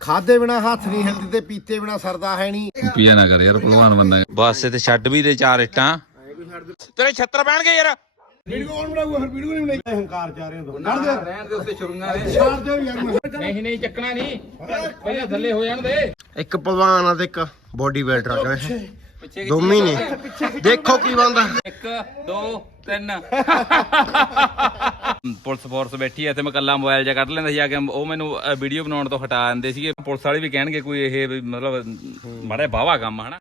ਖਾਦੇ ਬਿਨਾ ਹੱਥ ਨਹੀਂ ਹਿਲਦੇ ਤੇ ਪੀਤੇ ਬਿਨਾ ਸਰਦਾ ਹੈ ਨਹੀਂ। ਪੀਆ ਨਾ ਕਰ ਯਾਰ ਭਲਵਾਨ ਬੰਦਾ। ਬਸ ਤੇ ਛੱਡ ਵੀ ਦੇ ਚਾਰ ਇੱਟਾਂ। ਤੇਰੇ ਛੱਤਰ ਪੈਣਗੇ ਯਾਰ। ਵੀਡੀਓ ਕੌਣ ਬਣਾਊਗਾ? ਫਿਰ ਵੀਡੀਓ ਨਹੀਂ ਬਣਾਈ। ਹੰਕਾਰ ਜਾ ਰਹੇ ਹੋ ਕੱਢ ਦੇ। ਰਹਿਣ ਦੇ ਉੱਤੇ ਛੁਰੀਆਂ ਨੇ ਛੱਡ ਦਿਓ ਯਾਰ ਮੈਂ ਨਹੀਂ ਨਹੀਂ ਚੱਕਣਾ ਨਹੀਂ। ਪਹਿਲਾਂ ਥੱਲੇ ਹੋ ਜਾਣ ਦੇ। ਇੱਕ ਪਹਿਲਵਾਨ ਆ ਤੇ ਇੱਕ ਬੋਡੀ ਬਿਲਡਰ ਆ ਪਿੱਛੇ ਦੋਵੇਂ ਨੇ ਦੇਖੋ ਕੀ ਬੰਦਾ 1 2 3 ਪੁਲਿਸ ਫੋਰਸ ਬੈਠੀ ਐ ਤੇ ਮੈਂ ਕੱਲਾ ਮੋਬਾਈਲ ਜਿਹਾ ਕੱਢ ਲੈਂਦਾ ਸੀ ਆ ਕੇ ਉਹ ਮੈਨੂੰ ਵੀਡੀਓ ਬਣਾਉਣ ਤੋਂ ਹਟਾ ਦਿੰਦੇ ਸੀਗੇ। ਪੁਲਿਸ ਵਾਲੇ ਵੀ ਕਹਿਣਗੇ ਕੋਈ ਇਹ ਵੀ ਮਤਲਬ ਮਾੜਾ ਬਾਵਾ ਕੰਮ ਹਨਾ?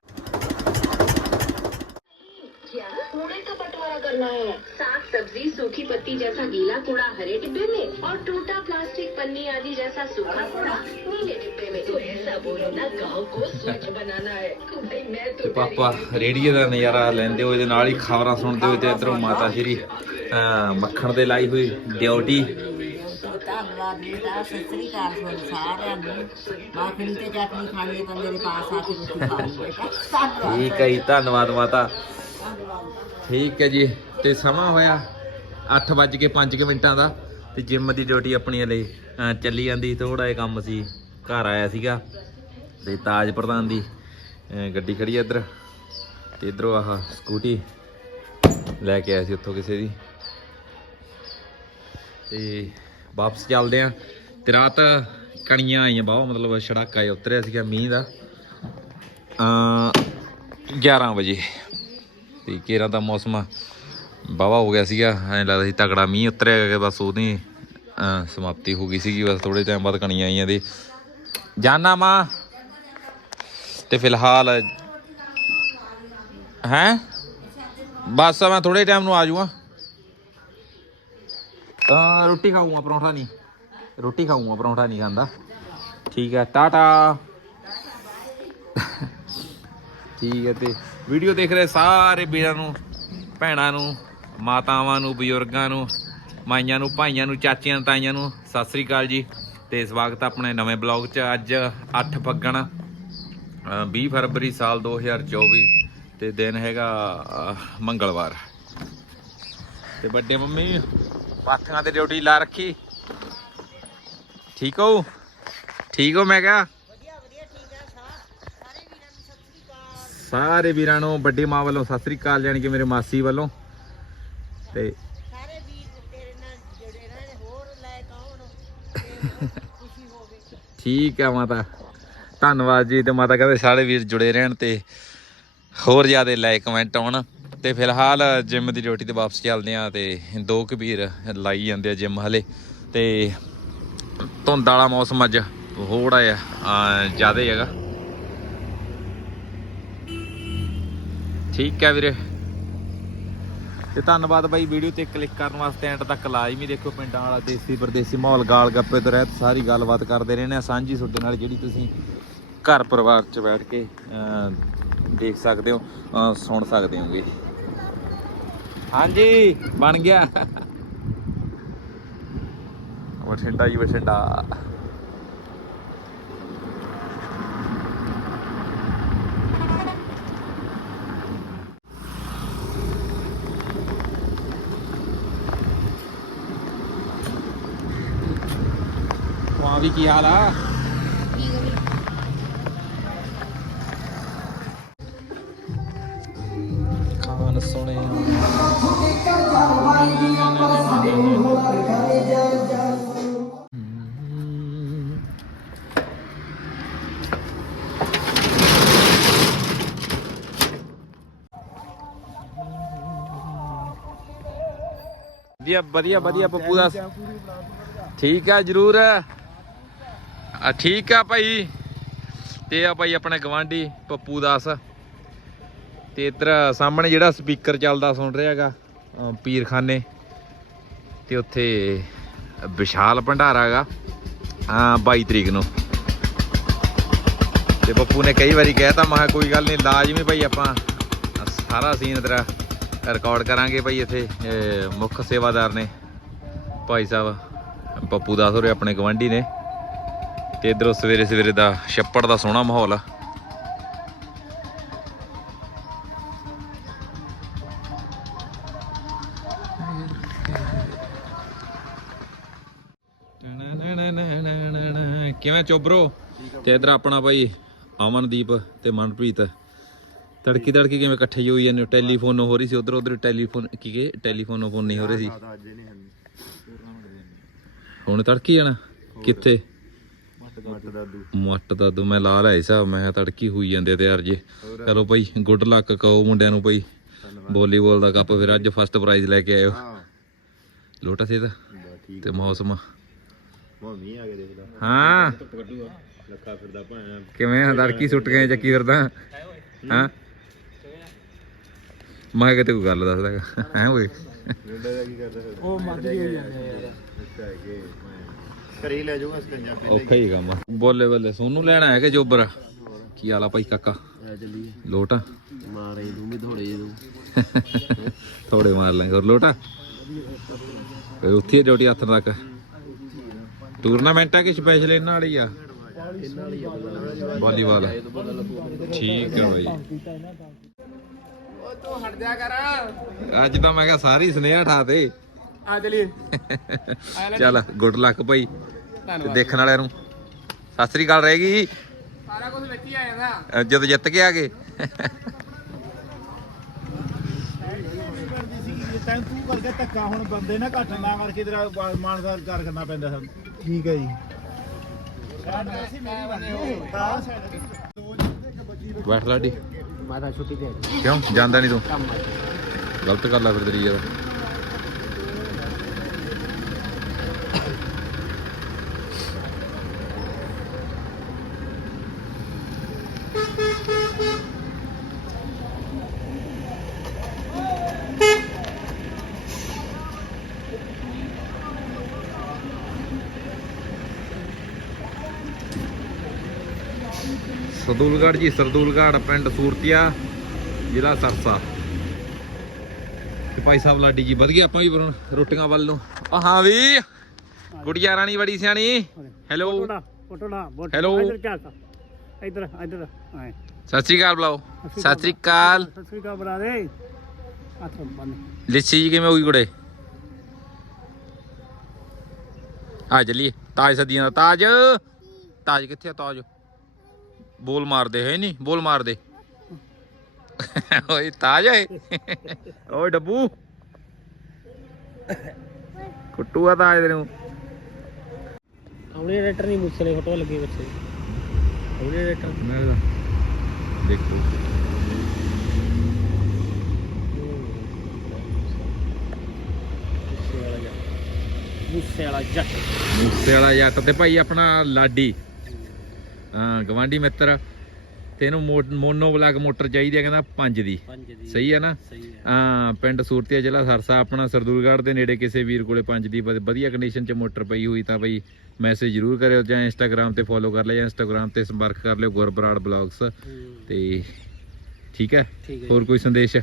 करना है साग सब्जी सूखी पत्ती जैसा गीला कूड़ा हरे डिब्बे में और टूटा प्लास्टिक पन्नी आदि जैसा सूखा कूड़ा नीले डिब्बे में तो ऐसा बोलो ना गांव को स्वच्छ बनाना है तो भाई मैं तो ਪਾਪਾ ਰੇਡੀਓ ਦਾ ਨਜ਼ਾਰਾ ਲੈਂਦੇ ਹੋਏ ਤੇ ਨਾਲ ਹੀ ਖਬਰਾਂ ਸੁਣਦੇ ਹੋਏ ਤੇ ਇਧਰੋਂ ਮਾਤਾ ਸ਼੍ਰੀ ਅਹ, ਮੱਖਣ ਦੇ ਲਾਈ ਹੋਈ ਡਿਊਟੀ ਧੰਨਵਾਦ ਬੇਟਾ ਸਤਿ ਸ੍ਰੀ ਅਕਾਲ ਤੁਹਾਨੂੰ ਸਾਰਿਆਂ ਨੂੰ ਮਾਖਣੀ ਤੇ ਚਟਨੀ ਖਾਣੀ ਤਾਂ ਮੇਰੇ ਪਾਸ ਆ ਕੇ ਰੋਟੀ ਖਾ ਲਈ ਬੇਟਾ ਧੰਨਵਾਦ ਠੀਕ ਹੈ ਜੀ ਧੰਨਵਾਦ ਮਾਤਾ ਠੀਕ ਹੈ ਜੀ ਤੇ ਸਮਾਂ ਹੋਇਆ 8:05 ਮਿੰਟਾਂ ਦਾ ਤੇ ਜਿਮ ਦੀ ਡਿਊਟੀ ਆਪਣੀ ਲਈ ਚੱਲੀ ਜਾਂਦੀ ਥੋੜਾ ਜਿਹਾ ਕੰਮ ਸੀ, ਘਰ ਆਇਆ ਸੀਗਾ ਤੇ ਤਾਜ ਪ੍ਰਧਾਨ ਦੀ ਗੱਡੀ ਖੜੀ ਆ ਇੱਧਰ ਤੇ ਇਧਰੋਂ ਆਹ ਸਕੂਟੀ ਲੈ ਕੇ ਆਇਆ ਸੀ ਉੱਥੋਂ ਕਿਸੇ ਦੀ। ਤੇ ਵਾਪਸ ਚੱਲਦੇ ਆ ਤੇ ਰਾਤ ਕਣੀਆਂ ਆਈਆਂ ਬਾਹਰ ਮਤਲਬ ਛੜਾਕਾ ਜਿਹਾ ਉਤਰਿਆ ਸੀਗਾ ਮੀਂਹ ਦਾ। ਅ 11 ਵਜੇ ਤੇ ਕੇਰਾਂ ਦਾ ਮੌਸਮ ਬਾਵਾ ਹੋ ਗਿਆ ਸੀਗਾ, ਐਂ ਲੱਗਦਾ ਸੀ ਤਗੜਾ ਮੀਂਹ ਉਤਰਿਆ ਕਿ ਬਸ ਉਹਦੀ ਸਮਾਪਤੀ ਹੋ ਗਈ ਸੀਗੀ, ਬਸ ਥੋੜੇ ਟਾਈਮ ਬਾਅਦ ਕਣੀਆਂ ਆਈਆਂ ਦੇ। ਜਾਨਾ ਮਾਂ। ਤੇ ਫਿਲਹਾਲ, ਹੈ? ਬਸ ਮੈਂ ਥੋੜੇ ਟਾਈਮ ਨੂੰ ਆ ਜਾਊਂਗਾ ਤਾਂ ਰੋਟੀ ਖਾਊਂਗਾ, ਪਰੌਂਠਾ ਨਹੀਂ। ਰੋਟੀ ਖਾਊਂਗਾ, ਪਰੌਂਠਾ ਨਹੀਂ ਖਾਂਦਾ। ਠੀਕ ਹੈ, ਟਾਟਾ। ਠੀਕ ਹੈ ਤੇ ਵੀਡੀਓ ਦੇਖ ਰਹੇ ਸਾਰੇ ਵੀਰਾਂ ਨੂੰ, ਭੈਣਾਂ ਨੂੰ। ਮਾਤਾਵਾਂ ਨੂੰ ਬਜ਼ੁਰਗਾਂ ਨੂੰ ਮਾਈਆਂ ਨੂੰ ਭਾਈਆਂ ਨੂੰ ਚਾਚੀਆਂ ਤਾਈਆਂ ਨੂੰ ਸਤਿ ਸ੍ਰੀ ਅਕਾਲ ਜੀ। ਤੇ ਸਵਾਗਤ ਹੈ ਆਪਣੇ ਨਵੇਂ ਬਲੌਗ 'ਚ। ਅੱਜ 8 ਫੱਗਣ ਅ, 20 ਫਰਵਰੀ ਸਾਲ 2024 ਤੇ ਦਿਨ ਹੈਗਾ ਮੰਗਲਵਾਰ। ਤੇ ਵੱਡੇ ਮੰਮੀ ਪਾਥੀਆਂ ਤੇ ਡਿਊਟੀ ਲਾ ਰੱਖੀ। ਠੀਕ ਹੋ? ਠੀਕ ਹੋ ਮੈਂ ਕਿਹਾ? ਸਾਰੇ ਵੀਰਾਂ ਨੂੰ ਵੱਡੀ ਮਾਂ ਵੱਲੋਂ ਸਤਿ ਸ੍ਰੀ ਅਕਾਲ ਜਾਣੀ ਕਿ ਮੇਰੇ ਮਾਸੀ ਵੱਲੋਂ। ਤੇ ਸਾਰੇ ਵੀਰ ਤੇਰੇ ਨਾਲ ਜੁੜੇ ਰਹਿਣ ਹੋਰ ਲੈ ਕੌਣ? ਖੁਸ਼ੀ ਹੋਵੇ। ਠੀਕ ਹੈ ਮਾਤਾ। ਧੰਨਵਾਦ ਜੀ ਤੇ ਮਾਤਾ ਕਹਿੰਦੇ ਸਾਰੇ ਵੀਰ ਜੁੜੇ ਰਹਿਣ ਤੇ ਹੋਰ ਜ਼ਿਆਦਾ ਲਾਈਕ ਕਮੈਂਟ ਆਉਣ। ਤੇ ਫਿਲਹਾਲ ਜਿਮ ਦੀ ਡਿਊਟੀ ਤੇ ਵਾਪਸ ਚੱਲਦੇ ਆ ਤੇ ਦੋ ਕੁ ਵੀਰ ਲਾਈ ਜਾਂਦੇ ਆ ਜਿਮ ਹਲੇ। ਤੇ ਧੁੰਦ ਵਾਲਾ ਮੌਸਮ ਅੱਜ ਥੋੜਾ ਜਿਹਾ ਜ਼ਿਆਦਾ ਹੈਗਾ। ਠੀਕ ਹੈ ਵੀਰੇ। ਤੇ ਧੰਨਵਾਦ ਬਾਈ ਵੀਡੀਓ ਤੇ ਕਲਿੱਕ ਕਰਨ ਵਾਸਤੇ, ਐਂਡ ਤੱਕ ਲਾਜ਼ਮੀ ਦੇਖੋ ਪਿੰਡਾਂ ਵਾਲਾ, ਦੇਸੀ ਪਰਦੇਸੀ ਮਾਹੌਲ, ਗਾਲ ਗੱਪੇ ਤੋਂ ਰਹਿਤ, ਸਾਰੀ ਗੱਲਬਾਤ ਕਰਦੇ ਰਹਿੰਦੇ ਆ ਸਾਂਝੀ ਤੁਹਾਡੇ ਨਾਲ ਜਿਹੜੀ ਤੁਸੀਂ ਘਰ ਪਰਿਵਾਰ 'ਚ ਬੈਠ ਕੇ ਦੇਖ ਸਕਦੇ ਹੋ ਸੁਣ ਸਕਦੇ ਹੋਗੇ। ਹਾਂਜੀ, ਬਣ ਗਿਆ। ਬਠਿੰਡਾ ਜੀ ਬਠਿੰਡਾ ਵਾਹ ਕੀ ਹਾਲ ਆ? ਖਾਨ ਸੋਹਣੇ ਵਧੀਆ ਵਧੀਆ ਵਧੀਆ ਪੱਪੂ ਦਾ। ਠੀਕ ਆ ਜਰੂਰ। ਆ ਠੀਕ ਆ ਭਾਈ। ਤੇ ਆ ਭਾਈ ਆਪਣੇ ਗਵਾਂਢੀ ਪੱਪੂ ਦਾਸ। ਤੇ ਇਧਰ ਸਾਹਮਣੇ ਜਿਹੜਾ ਸਪੀਕਰ ਚੱਲਦਾ ਸੁਣ ਰਿਹਾ ਹੈਗਾ ਪੀਰਖਾਨੇ। ਤੇ ਉੱਥੇ ਵਿਸ਼ਾਲ ਭੰਡਾਰਾ ਹੈਗਾ ਆ 22 ਤਰੀਕ ਨੂੰ। ਤੇ ਪੱਪੂ ਨੇ ਕਈ ਵਾਰੀ ਕਹਿਤਾ, ਮੈਂ ਕਿਹਾ ਕੋਈ ਗੱਲ ਨਹੀਂ ਲਾਜ਼ਮੀ ਭਾਈ ਆਪਾਂ ਸਾਰਾ ਸੀਨ ਤੇਰਾ ਰਿਕਾਰਡ ਕਰਾਂਗੇ ਭਾਈ ਇੱਥੇ ਮੁੱਖ ਸੇਵਾਦਾਰ ਨੇ। ਭਾਈ ਸਾਹਿਬ, ਪੱਪੂ ਦਾਸ ਹੋਰੇ ਆਪਣੇ ਗਵਾਂਢੀ ਨੇ। ਤੇ ਇਧਰੋਂ ਸਵੇਰੇ ਸਵੇਰੇ ਦਾ ਛੱਪੜ ਦਾ ਸੋਹਣਾ ਮਾਹੌਲ ਆ। ਕਿਵੇਂ ਚੋਬਰੋ ਤੇ ਇਧਰ ਆਪਣਾ ਭਾਈ ਅਮਨਦੀਪ ਤੇ ਮਨਪ੍ਰੀਤ। ਤੜਕੀ ਤੜਕੀ ਕਿਵੇਂ ਇਕੱਠੇ ਹੀ ਹੋਈ ਜਾਂਦੇ? ਟੈਲੀਫੋਨ ਹੋ ਰਹੀ ਸੀ ਉਧਰ ਉਧਰ ਟੈਲੀਫੋਨ ਕੀ ਕੇ? ਟੈਲੀਫੋਨ ਫੋਨ ਨਹੀਂ ਹੋ ਰਹੀ ਸੀ। ਹੁਣ ਤੜਕੀ ਜਾਣਾ? ਕਿੱਥੇ? ਮੱਟ ਦਾ ਮੈਂ ਲਾ ਲਿਆ ਹਿਸਾਬ ਮੈਂ ਤੜਕੀ ਹੋਈ ਜਾਂਦੇ ਤੇ ਯਾਰ ਜੇ। ਚਲੋ ਭਾਈ ਗੁੱਡ ਲੱਕ ਕਹੋ ਮੁੰਡਿਆਂ ਨੂੰ ਭਾਈ। ਵਾਲੀਬਾਲ ਦਾ ਕੱਪ ਫਿਰ ਅੱਜ ਫਸਟ ਪ੍ਰਾਈਜ਼ ਲੈ ਕੇ ਆਇਓ ਲੋਟਾ ਸੀ ਤੇ ਮੌਸਮ? ਮੋਮੀ ਆ ਕੇ ਦੇਖ ਲੈ। ਹਾਂ। ਲੱਖਾ ਫਿਰਦਾ ਭਾਂ। ਕਿਵੇਂ ਆ? ਤੜਕੀ ਸੁੱਟ ਗਏ ਚੱਕੀ ਫਿਰਦਾ। ਹਾਂ। ਮੈਂ ਕਿਤੇ ਕੋਈ ਗੱਲ ਦੱਸਦਾ ਹੈ ਓਏ? ਮੁੰਡਾ ਦਾ ਕੀ ਕਰਦਾ ਫਿਰ ਉਹ ਹੀ ਜਾਂਦੇ ਯਾਰ। ਘਰੇ ਹੀ ਲੈ ਜਾਊਗਾ ਸਕੰਜਾ ਪਹਿਲੇ ਔਖਾ ਹੀ ਕੰਮ ਆ। ਬੋਲੇ ਬੱਲੇ ਸੋਨੂੰ ਲੈਣਾ ਹੈ ਕਿ ਜੋਬਰ? ਕੀ ਹਾਲ ਆ ਭਾਈ ਕਾਕਾ? ਆ ਲੋਟ ਮਾਰੇ ਤੂੰ ਵੀ ਥੋੜੇ ਜੇ ਤੂੰ ਥੋੜੇ ਮਾਰ ਲਾਂਗੇ ਹੋਰ ਲੋਟ ਫਿਰ ਉੱਥੇ ਡਿਊਟੀ ਹੱਥ ਤੱਕ ਟੂਰਨਾਮੈਂਟ ਆ ਕਿ ਸਪੈਸ਼ਲ ਇਹਨਾਂ ਵਾਲੀ ਆ? ਵਾਲੀਬਾਲ। ਠੀਕ ਆ ਬਾਈ। ਅੱਜ ਤਾਂ ਮੈਂ ਕਿਹਾ ਸਾਰੀ ਸਨੇਹਾ ਠਾ ਤੇ ਆ ਚੱਲ ਗੁੱਡ ਲੱਕ ਭਾਈ। ਤੇ ਦੇਖਣ ਵਾਲਿਆਂ ਨੂੰ। ਸਤਿ ਸ੍ਰੀ ਅਕਾਲ ਰਹੇਗੀ ਸਾਰਾ ਕੁਝ ਵਿੱਚ ਹੀ ਆ ਜਾਂਦਾ ਜਦੋਂ ਜਿੱਤ ਕੇ ਆ ਗਏ ਤੈਨੂੰ ਤੂੰ ਕਰਕੇ ਧੱਕਾ ਹੁਣ ਬੰਦੇ ਨਾ। ਘੱਟ ਨਾ ਕਰਕੇ ਤੇਰਾ ਮਾਨਦਾਰ ਕਰ ਕਰਨਾ ਪੈਂਦਾ ਸਾਨੂੰ ਠੀਕ ਹੈ ਜੀ। ਬੈਠ ਲਾਡੀ ਮਾਤਾ ਛੁੱਟੀ ਤੇ ਕਿਉਂ? ਜਾਂਦਾ ਨਹੀਂ ਤੂੰ। ਗਲਤ ਗੱਲ ਆ ਫਿਰ ਤੇਰੀ ਯਾਰ। ਸਰਦੂਲਗੜ੍ਹ ਜੀ ਸਰਦੂਲਗੜ੍ਹ ਪਿੰਡ ਸੂਰਤੀਆ ਜ਼ਿਲ੍ਹਾ ਸਰਸਾ। ਤੇ ਭਾਈ ਸਾਹਿਬ ਲਾਡੀ ਜੀ ਵਧੀਆ ਆਪਾਂ ਵੀ ਹੁਣ ਰੋਟੀਆਂ ਵੱਲ ਨੂੰ। ਆ ਹਾਂ ਵੀ ਗੁੜੀਆ ਰਾਣੀ ਬੜੀ ਸਿਆਣੀ। ਹੈਲੋ ਹੈਲੋ ਇੱਧਰ ਇੱਧਰ ਸਤਿ ਸ੍ਰੀ ਅਕਾਲ ਬੁਲਾਓ। ਸਤਿ ਸ੍ਰੀ ਅਕਾਲ। ਸਤਿ ਸ੍ਰੀ ਅਕਾਲ ਬਰਾ ਦੇ। ਹੱਥ ਬੰਨ। ਲਿੱਸੀ ਜੀ ਕਿਵੇਂ ਹੋਈ ਕੁੜੇ? ਆ ਚੱਲੀਏ ਤਾਜ ਸਦੀਆਂ ਦਾ ਤਾਜ। ਤਾਜ ਕਿੱਥੇ ਆ ਤਾਜ? ਬੋਲ ਮਾਰਦੇ ਹੈ ਨਹੀਂ ਬੋਲ ਮਾਰਦੇ। ਓਏ ਤਾਜ ਹੈ। ਓਏ ਡੱਬੂ। ਕੁੱਟੂ ਆ ਤਾਜ ਤੈਨੂੰ। ਆਉਣੇ ਰੇਟਰ ਨਹੀਂ ਮੁੱਛਲੇ ਫੋਟੋ ਲੱਗੀ ਬੱਚੇ ਆਉਣੇ ਰੇਟਰ। ਮੈਂ ਦੇਖੋ। ਮੁੱਛੇ ਵਾਲਾ ਜੱਟ। ਮੂਸੇ ਵਾਲਾ ਜੱਟ ਤੇ ਭਾਈ ਆਪਣਾ ਲਾਡੀ। ਹਾਂ ਗਵਾਂਢੀ ਮਿੱਤਰ। ਤੇ ਇਹਨੂੰ ਮੋਨੋ ਬਲਾਕ ਮੋਟਰ ਚਾਹੀਦੀ ਆ ਕਹਿੰਦਾ 5 ਦੀ। ਪੰਜ ਦੀ। ਸਹੀ ਹੈ ਨਾ? ਹੈ ਹਾਂ ਪਿੰਡ ਸੂਰਤੀਆ ਜ਼ਿਲ੍ਹਾ ਸਰਸਾ ਆਪਣਾ ਸਰਦੂਲਗੜ੍ਹ ਦੇ ਨੇੜੇ ਕਿਸੇ ਵੀਰ ਕੋਲੇ 5 ਦੀ ਵਧ- ਵਧੀਆ ਕੰਡੀਸ਼ਨ 'ਚ ਮੋਟਰ ਪਈ ਹੋਈ ਤਾਂ ਬਈ ਮੈਸੇਜ ਜ਼ਰੂਰ ਕਰਿਓ ਜਾਂ ਇੰਸਟਾਗ੍ਰam ਤੇ ਫੋਲੋ ਕਰ ਲਿਓ ਜਾਂ ਇੰਸਟਾਗ੍ਰam ਤੇ ਸੰਪਰਕ ਕਰ ਲਿਓ ਗੁਰਬਰਾੜ ਬਲੌਗਸ ਤੇ ਹੈ? ਠੀਕ ਹੈ ਹੋਰ ਕੋਈ ਸੰਦੇਸ਼?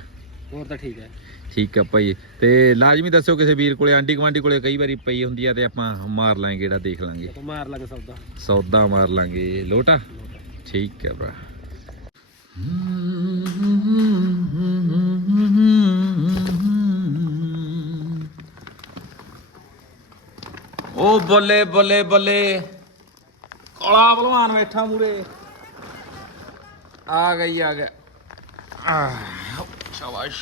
ਹੋਰ ਤਾਂ ਠੀਕ ਹੈ। ਠੀਕ ਆ ਭਾਈ। ਤੇ ਲਾਜ਼ਮੀ ਦੱਸਿਓ ਕਿਸੇ ਵੀਰ ਕੋਲੇ ਆਂਟੀ ਗਵਾਂਡੀ ਕੋਲੇ ਕਈ ਵਾਰੀ ਪਈ ਹੁੰਦੀ ਆ ਤੇ ਆਪਾਂ ਮਾਰ ਲਾਂਗੇ ਕਿਹੜਾ ਦੇਖ ਲਾਂਗੇ। ਆਪਾਂ ਮਾਰ ਲਾਂਗੇ ਸੌਦਾ। ਸੌਦਾ ਮਾਰ ਲਾਂਗੇ। ਲੋਟਾ? ਠੀਕ ਹੈ ਭਰਾ। ਉਹ ਬੱਲੇ ਬੱਲੇ ਬੱਲੇ। ਕਾਲਾ ਭਲਵਾਨ ਬੈਠਾ ਮੂਰੇ। ਆ ਗਈ ਆ ਗਿਆ। ਆਹ, ਸ਼ਾਬਾਸ਼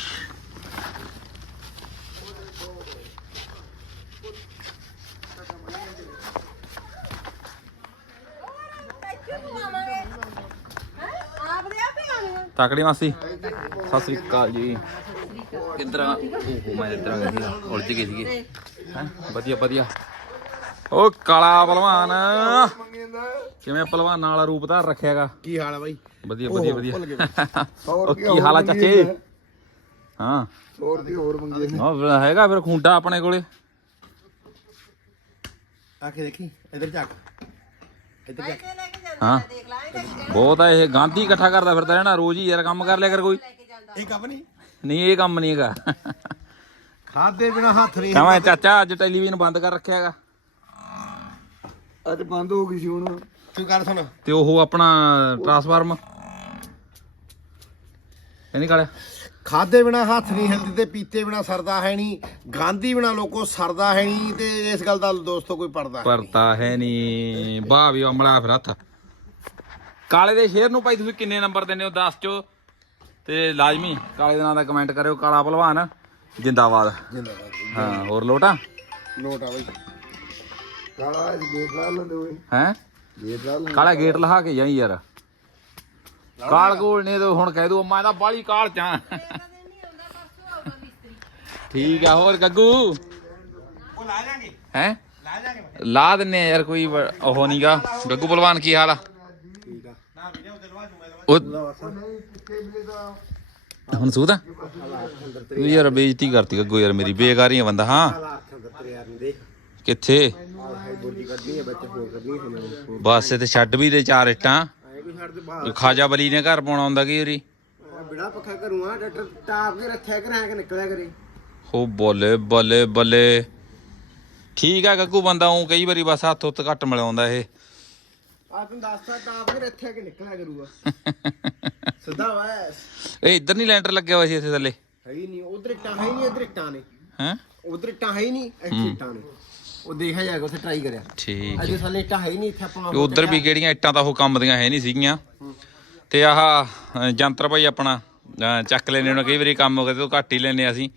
ਤਕੜੀ ਮਾਸੀ ਸਤਿ ਸ੍ਰੀ ਅਕਾਲ ਜੀ ਕਿੱਧਰ ਆ ਓਹੋ ਮੈਂ ਇੱਧਰ ਆ ਗਿਆ ਸੀਗਾ ਉਲਝ ਸੀਗੀ ਹੈਂ ਵਧੀਆ ਵਧੀਆ ਓ ਕਾਲਾ ਪਹਿਲਵਾਨ ਕਿਵੇਂ ਪਹਿਲਵਾਨਾਂ ਵਾਲਾ ਰੂਪ ਧਾਰ ਰੱਖਿਆਗਾ ਕੀ ਹਾਲ ਆ ਬਾਈ ਵਧੀਆ ਵਧੀਆ ਵਧੀਆ ਕੀ ਹਾਲ ਆ ਚਾਚੇ ਹਾਂ। ਹੋਰ ਦੀ ਹੋਰ ਮੰਗੀ ਹਾਂ ਫਿਰ ਹੈਗਾ ਫਿਰ ਖੁੰਡਾ ਆਪਣੇ ਕੋਲੇ। ਆ ਕੇ ਦੇਖੀ ਇਧਰ ਝਾਕ ਇਧਰ ਝਾਕ ਹਾਂ। ਬਹੁਤ ਆ ਇਹ ਗਾਂਧੀ ਇਕੱਠਾ ਕਰਦਾ ਫਿਰਦਾ ਰਹਿਣਾ ਰੋਜ਼ ਹੀ ਯਾਰ ਕੰਮ ਕਰ ਲਿਆ ਕਰ ਕੋਈ। ਇਹ ਕੰਮ ਨਹੀਂ? ਨਹੀਂ ਇਹ ਕੰਮ ਨਹੀਂ ਹੈਗਾ। ਖਾਦੇ ਬਿਨਾ ਹੱਥ ਨਹੀਂ। ਕਹਾਂ ਚਾਚਾ ਅੱਜ ਟੈਲੀਵਿਜ਼ਨ ਬੰਦ ਕਰ ਰੱਖਿਆ ਹੈਗਾ। ਅੱਜ ਬੰਦ ਹੋ ਗਈ ਸੀ ਹੁਣ। ਤੂੰ ਗੱਲ ਸੁਣ। ਤੇ ਉਹ ਆਪਣਾ ਟਰਾਂਸਫਾਰਮ ਇਹਨੇ ਕਾਲਿਆ। ਖਾਦੇ ਬਿਨਾ ਹੱਥ ਨਹੀਂ ਹਿਲਦੇ ਤੇ ਪੀਤੇ ਬਿਨਾ ਸਰਦਾ ਹੈ ਨਹੀਂ ਗਾਂਧੀ ਬਿਨਾ ਲੋਕੋ ਸਰਦਾ ਹੈ ਨਹੀਂ ਤੇ ਇਸ ਗੱਲ ਦਾ ਦੋਸਤੋ ਕੋਈ ਪਰਦਾ ਹੈ ਪਰਤਾ ਹੈ ਨਹੀਂ। ਵਾਹ ਵੀ ਅਮਲਾ ਫਿਰ ਹੱਥ। ਕਾਲੇ ਦੇ ਸ਼ੇਰ ਨੂੰ ਭਾਈ ਤੁਸੀਂ ਕਿੰਨੇ ਨੰਬਰ ਦਿੰਦੇ ਹੋ 10 ਚੋਂ। ਤੇ ਲਾਜ਼ਮੀ ਕਾਲੇ ਦੇ ਨਾਂ ਦਾ ਕਮੈਂਟ ਕਰਿਓ ਕਾਲਾ ਭਲਵਾਨ ਜਿੰਦਾਬਾਦ। ਜਿੰਦਾਬਾਦ। ਹਾਂ ਹੋਰ ਲੋਟਾ? ਨੋਟ ਆ ਬਈ। ਕਾਲਾ ਗੇਟ ਲਾ ਲੈਂਦੇ ਓਏ ਹੈ? ਗੇਟ ਲਾ ਲੈ ਕਾਲਾ ਗੇਟ ਲਹਾ ਕੇ ਜਾਈ ਯਾਰ। ਕਾਲ ਕੋਲ ਨੇ ਤੇ ਹੁਣ ਕਹਿ ਦੂ ਮੈਂ ਤਾਂ ਬਾਲੀ ਕਾਲ ਚਾਂ ਠੀਕ ਆ ਹੋਰ ਗੱਗੂ? ਉਹ ਲਾ ਜਾਾਂਗੇ ਹੈ? ਲਾ ਜਾਾਂਗੇ ਲਾ ਦਿੰਨੇ ਆ ਯਾਰ ਕੋਈ ਉਹ ਨਹੀਂਗਾ ਗੱਗੂ ਪਹਿਲਵਾਨ ਕੀ ਹਾਲ ਆ? ਉਹ ਹੁਣ ਸੂਦਾ ਤੂੰ ਯਾਰ ਬੇਇੱਜ਼ਤੀ ਕਰਤੀ ਗੱਗੂ ਯਾਰ ਮੇਰੀ ਬੇਕਾਰੀ ਆ ਬੰਦਾ ਹਾਂ? ਕਿੱਥੇ? ਬਸ ਤੇ ਛੱਡ ਵੀ ਦੇ ਚਾਰ ਇੱਟਾਂ। ਇਹ ਖਾਜਾ ਬਲੀ ਨੇ ਘਰ ਪਾਉਣਾ ਹੁੰਦਾ ਕੀ ਯਾਰੀ ਬਿੜਾ ਪੱਖਾ ਕਰੂਆ ਡਾਕਟਰ ਟਾਪ ਕੇ ਰੱਖਿਆ ਕਰਾਂ ਕਿ ਨਿਕਲਿਆ ਕਰੇ। ਹੋ ਬੱਲੇ ਬੱਲੇ ਬੱਲੇ। ਠੀਕ ਆ ਗੱਗੂ ਬੰਦਾ ਉਹ ਕਈ ਵਾਰੀ ਬਸ ਹੱਥ ਉੱਤ ਘੱਟ ਮਿਲਾਉਂਦਾ ਇਹ। ਆ ਤੈਨੂੰ ਦੱਸਦਾ ਟਾਪ ਕੇ ਰੱਖਿਆ ਕਿ ਨਿਕਲਿਆ ਕਰੂਗਾ? ਸਿੱਧਾ ਵਾ ਹੈ ਇਹ ਇੱਧਰ ਨਹੀਂ ਲੈਂਟਰ ਲੱਗਿਆ ਹੋਇਆ ਸੀ ਇੱਥੇ ਥੱਲੇ? ਹੀ ਨਹੀਂ ਉਧਰ ਇੱਟਾਂ ਹੈ ਹੀ ਨਹੀਂ ਇਧਰ ਇੱਟਾਂ ਨੇ। ਹੈ? ਉਧਰ ਇੱਟਾਂ ਹੈ ਹੀ ਨਹੀਂ ਇੱਥੇ ਇੱਟਾਂ ਨੇ। ਉਹ ਦੇਖਿਆ ਜਾਏਗਾ ਉੱਥੇ ਟਰਾਈ ਕਰਿਆ। ਠੀਕ ਅਜੇ ਸਾਲੇ ਇੱਟਾਂ ਹੈ ਹੀ ਨਹੀਂ ਇੱਥੇ ਆਪਾਂ ਉਧਰ ਵੀ ਕਿਹੜੀਆਂ ਇੱਟਾਂ ਤਾਂ ਉਹ ਕੰਮ ਦੀਆਂ ਹੈ ਨਹੀਂ ਸੀਗੀਆਂ। ਤੇ ਆਹ ਅ, ਜੰਤਰ ਭਾਈ ਆਪਣਾ ਅ, ਚੱਕ ਲੈਨੇ ਉਹਨਾਂ ਕਈ ਵਾਰੀ ਕੰਮ ਹੋ ਗਿਆ ਤੇ ਉਹ ਘੱਟ ਹੀ ਲੈਨੇ ਅਸੀਂ।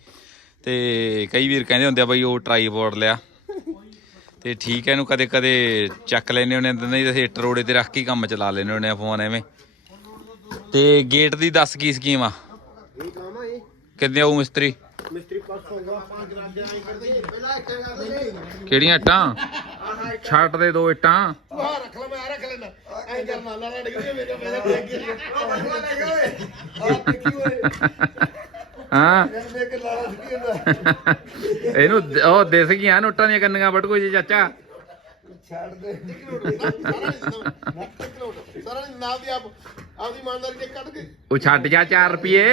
ਤੇ ਕਈ ਵੀਰ ਕਹਿੰਦੇ ਹੁੰਦੇ ਆ ਬਈ ਉਹ ਟਰਾਈਪੋਡ ਲਿਆ। ਤੇ ਠੀਕ ਹੈ ਇਹਨੂੰ ਕਦੇ ਕਦੇ ਚੱਕ ਲੈਨੇ ਉਹਨੇ ਨਹੀਂ ਤਾਂ ਅਸੀਂ ਇੱਟ ਰੋੜੇ ਤੇ ਰੱਖ ਕੇ ਹੀ ਕੰਮ ਚਲਾ ਲੈਨੇ ਉਹਨੇ ਆ ਫੋਨ ਐਵੇਂ। ਤੇ ਗੇਟ ਦੀ ਦੱਸ ਕੀ ਸਕੀਮ? ਆ ਇਹ ਕੰਮ ਆ ਇਹ। ਕਿੰਨੇ ਆਉ ਮਿਸਤਰੀ? ਮਿਸਤਰੀ ਕਿਹੜੀਆਂ ਇੱਟਾਂ? ਛੱਟ ਦੇ ਦੋ ਇੱਟਾਂ। ਆ ਰੱਖ ਲੈ ਮੈਂ ਰੱਖ ਲੈਣਾ ਐ ਕਰਨਾ ਲਾਲਾ ਡਿੱਗੇ ਮੇਰੇ ਮੇਰੇ ਡਿੱਗ ਗਿਆ ਆ ਹਾਂ। ਇਹਨੂੰ ਉਹ ਦਿਸ ਗਈਆਂ ਨੋਟਾਂ ਦੀਆਂ ਕੰਨੀਆਂ ਬਟਕੋ ਜੀ ਚਾਚਾ। ਛੱਡ ਦੇ ਸਾਰਾ ਨਾਲ ਦੀ ਆਪ ਆਪਦੀ ਇਮਾਨਦਾਰੀ ਦੇ ਕੱਢ ਕੇ ਉਹ ਛੱਡ ਜਾ 4 ਰੁਪਏ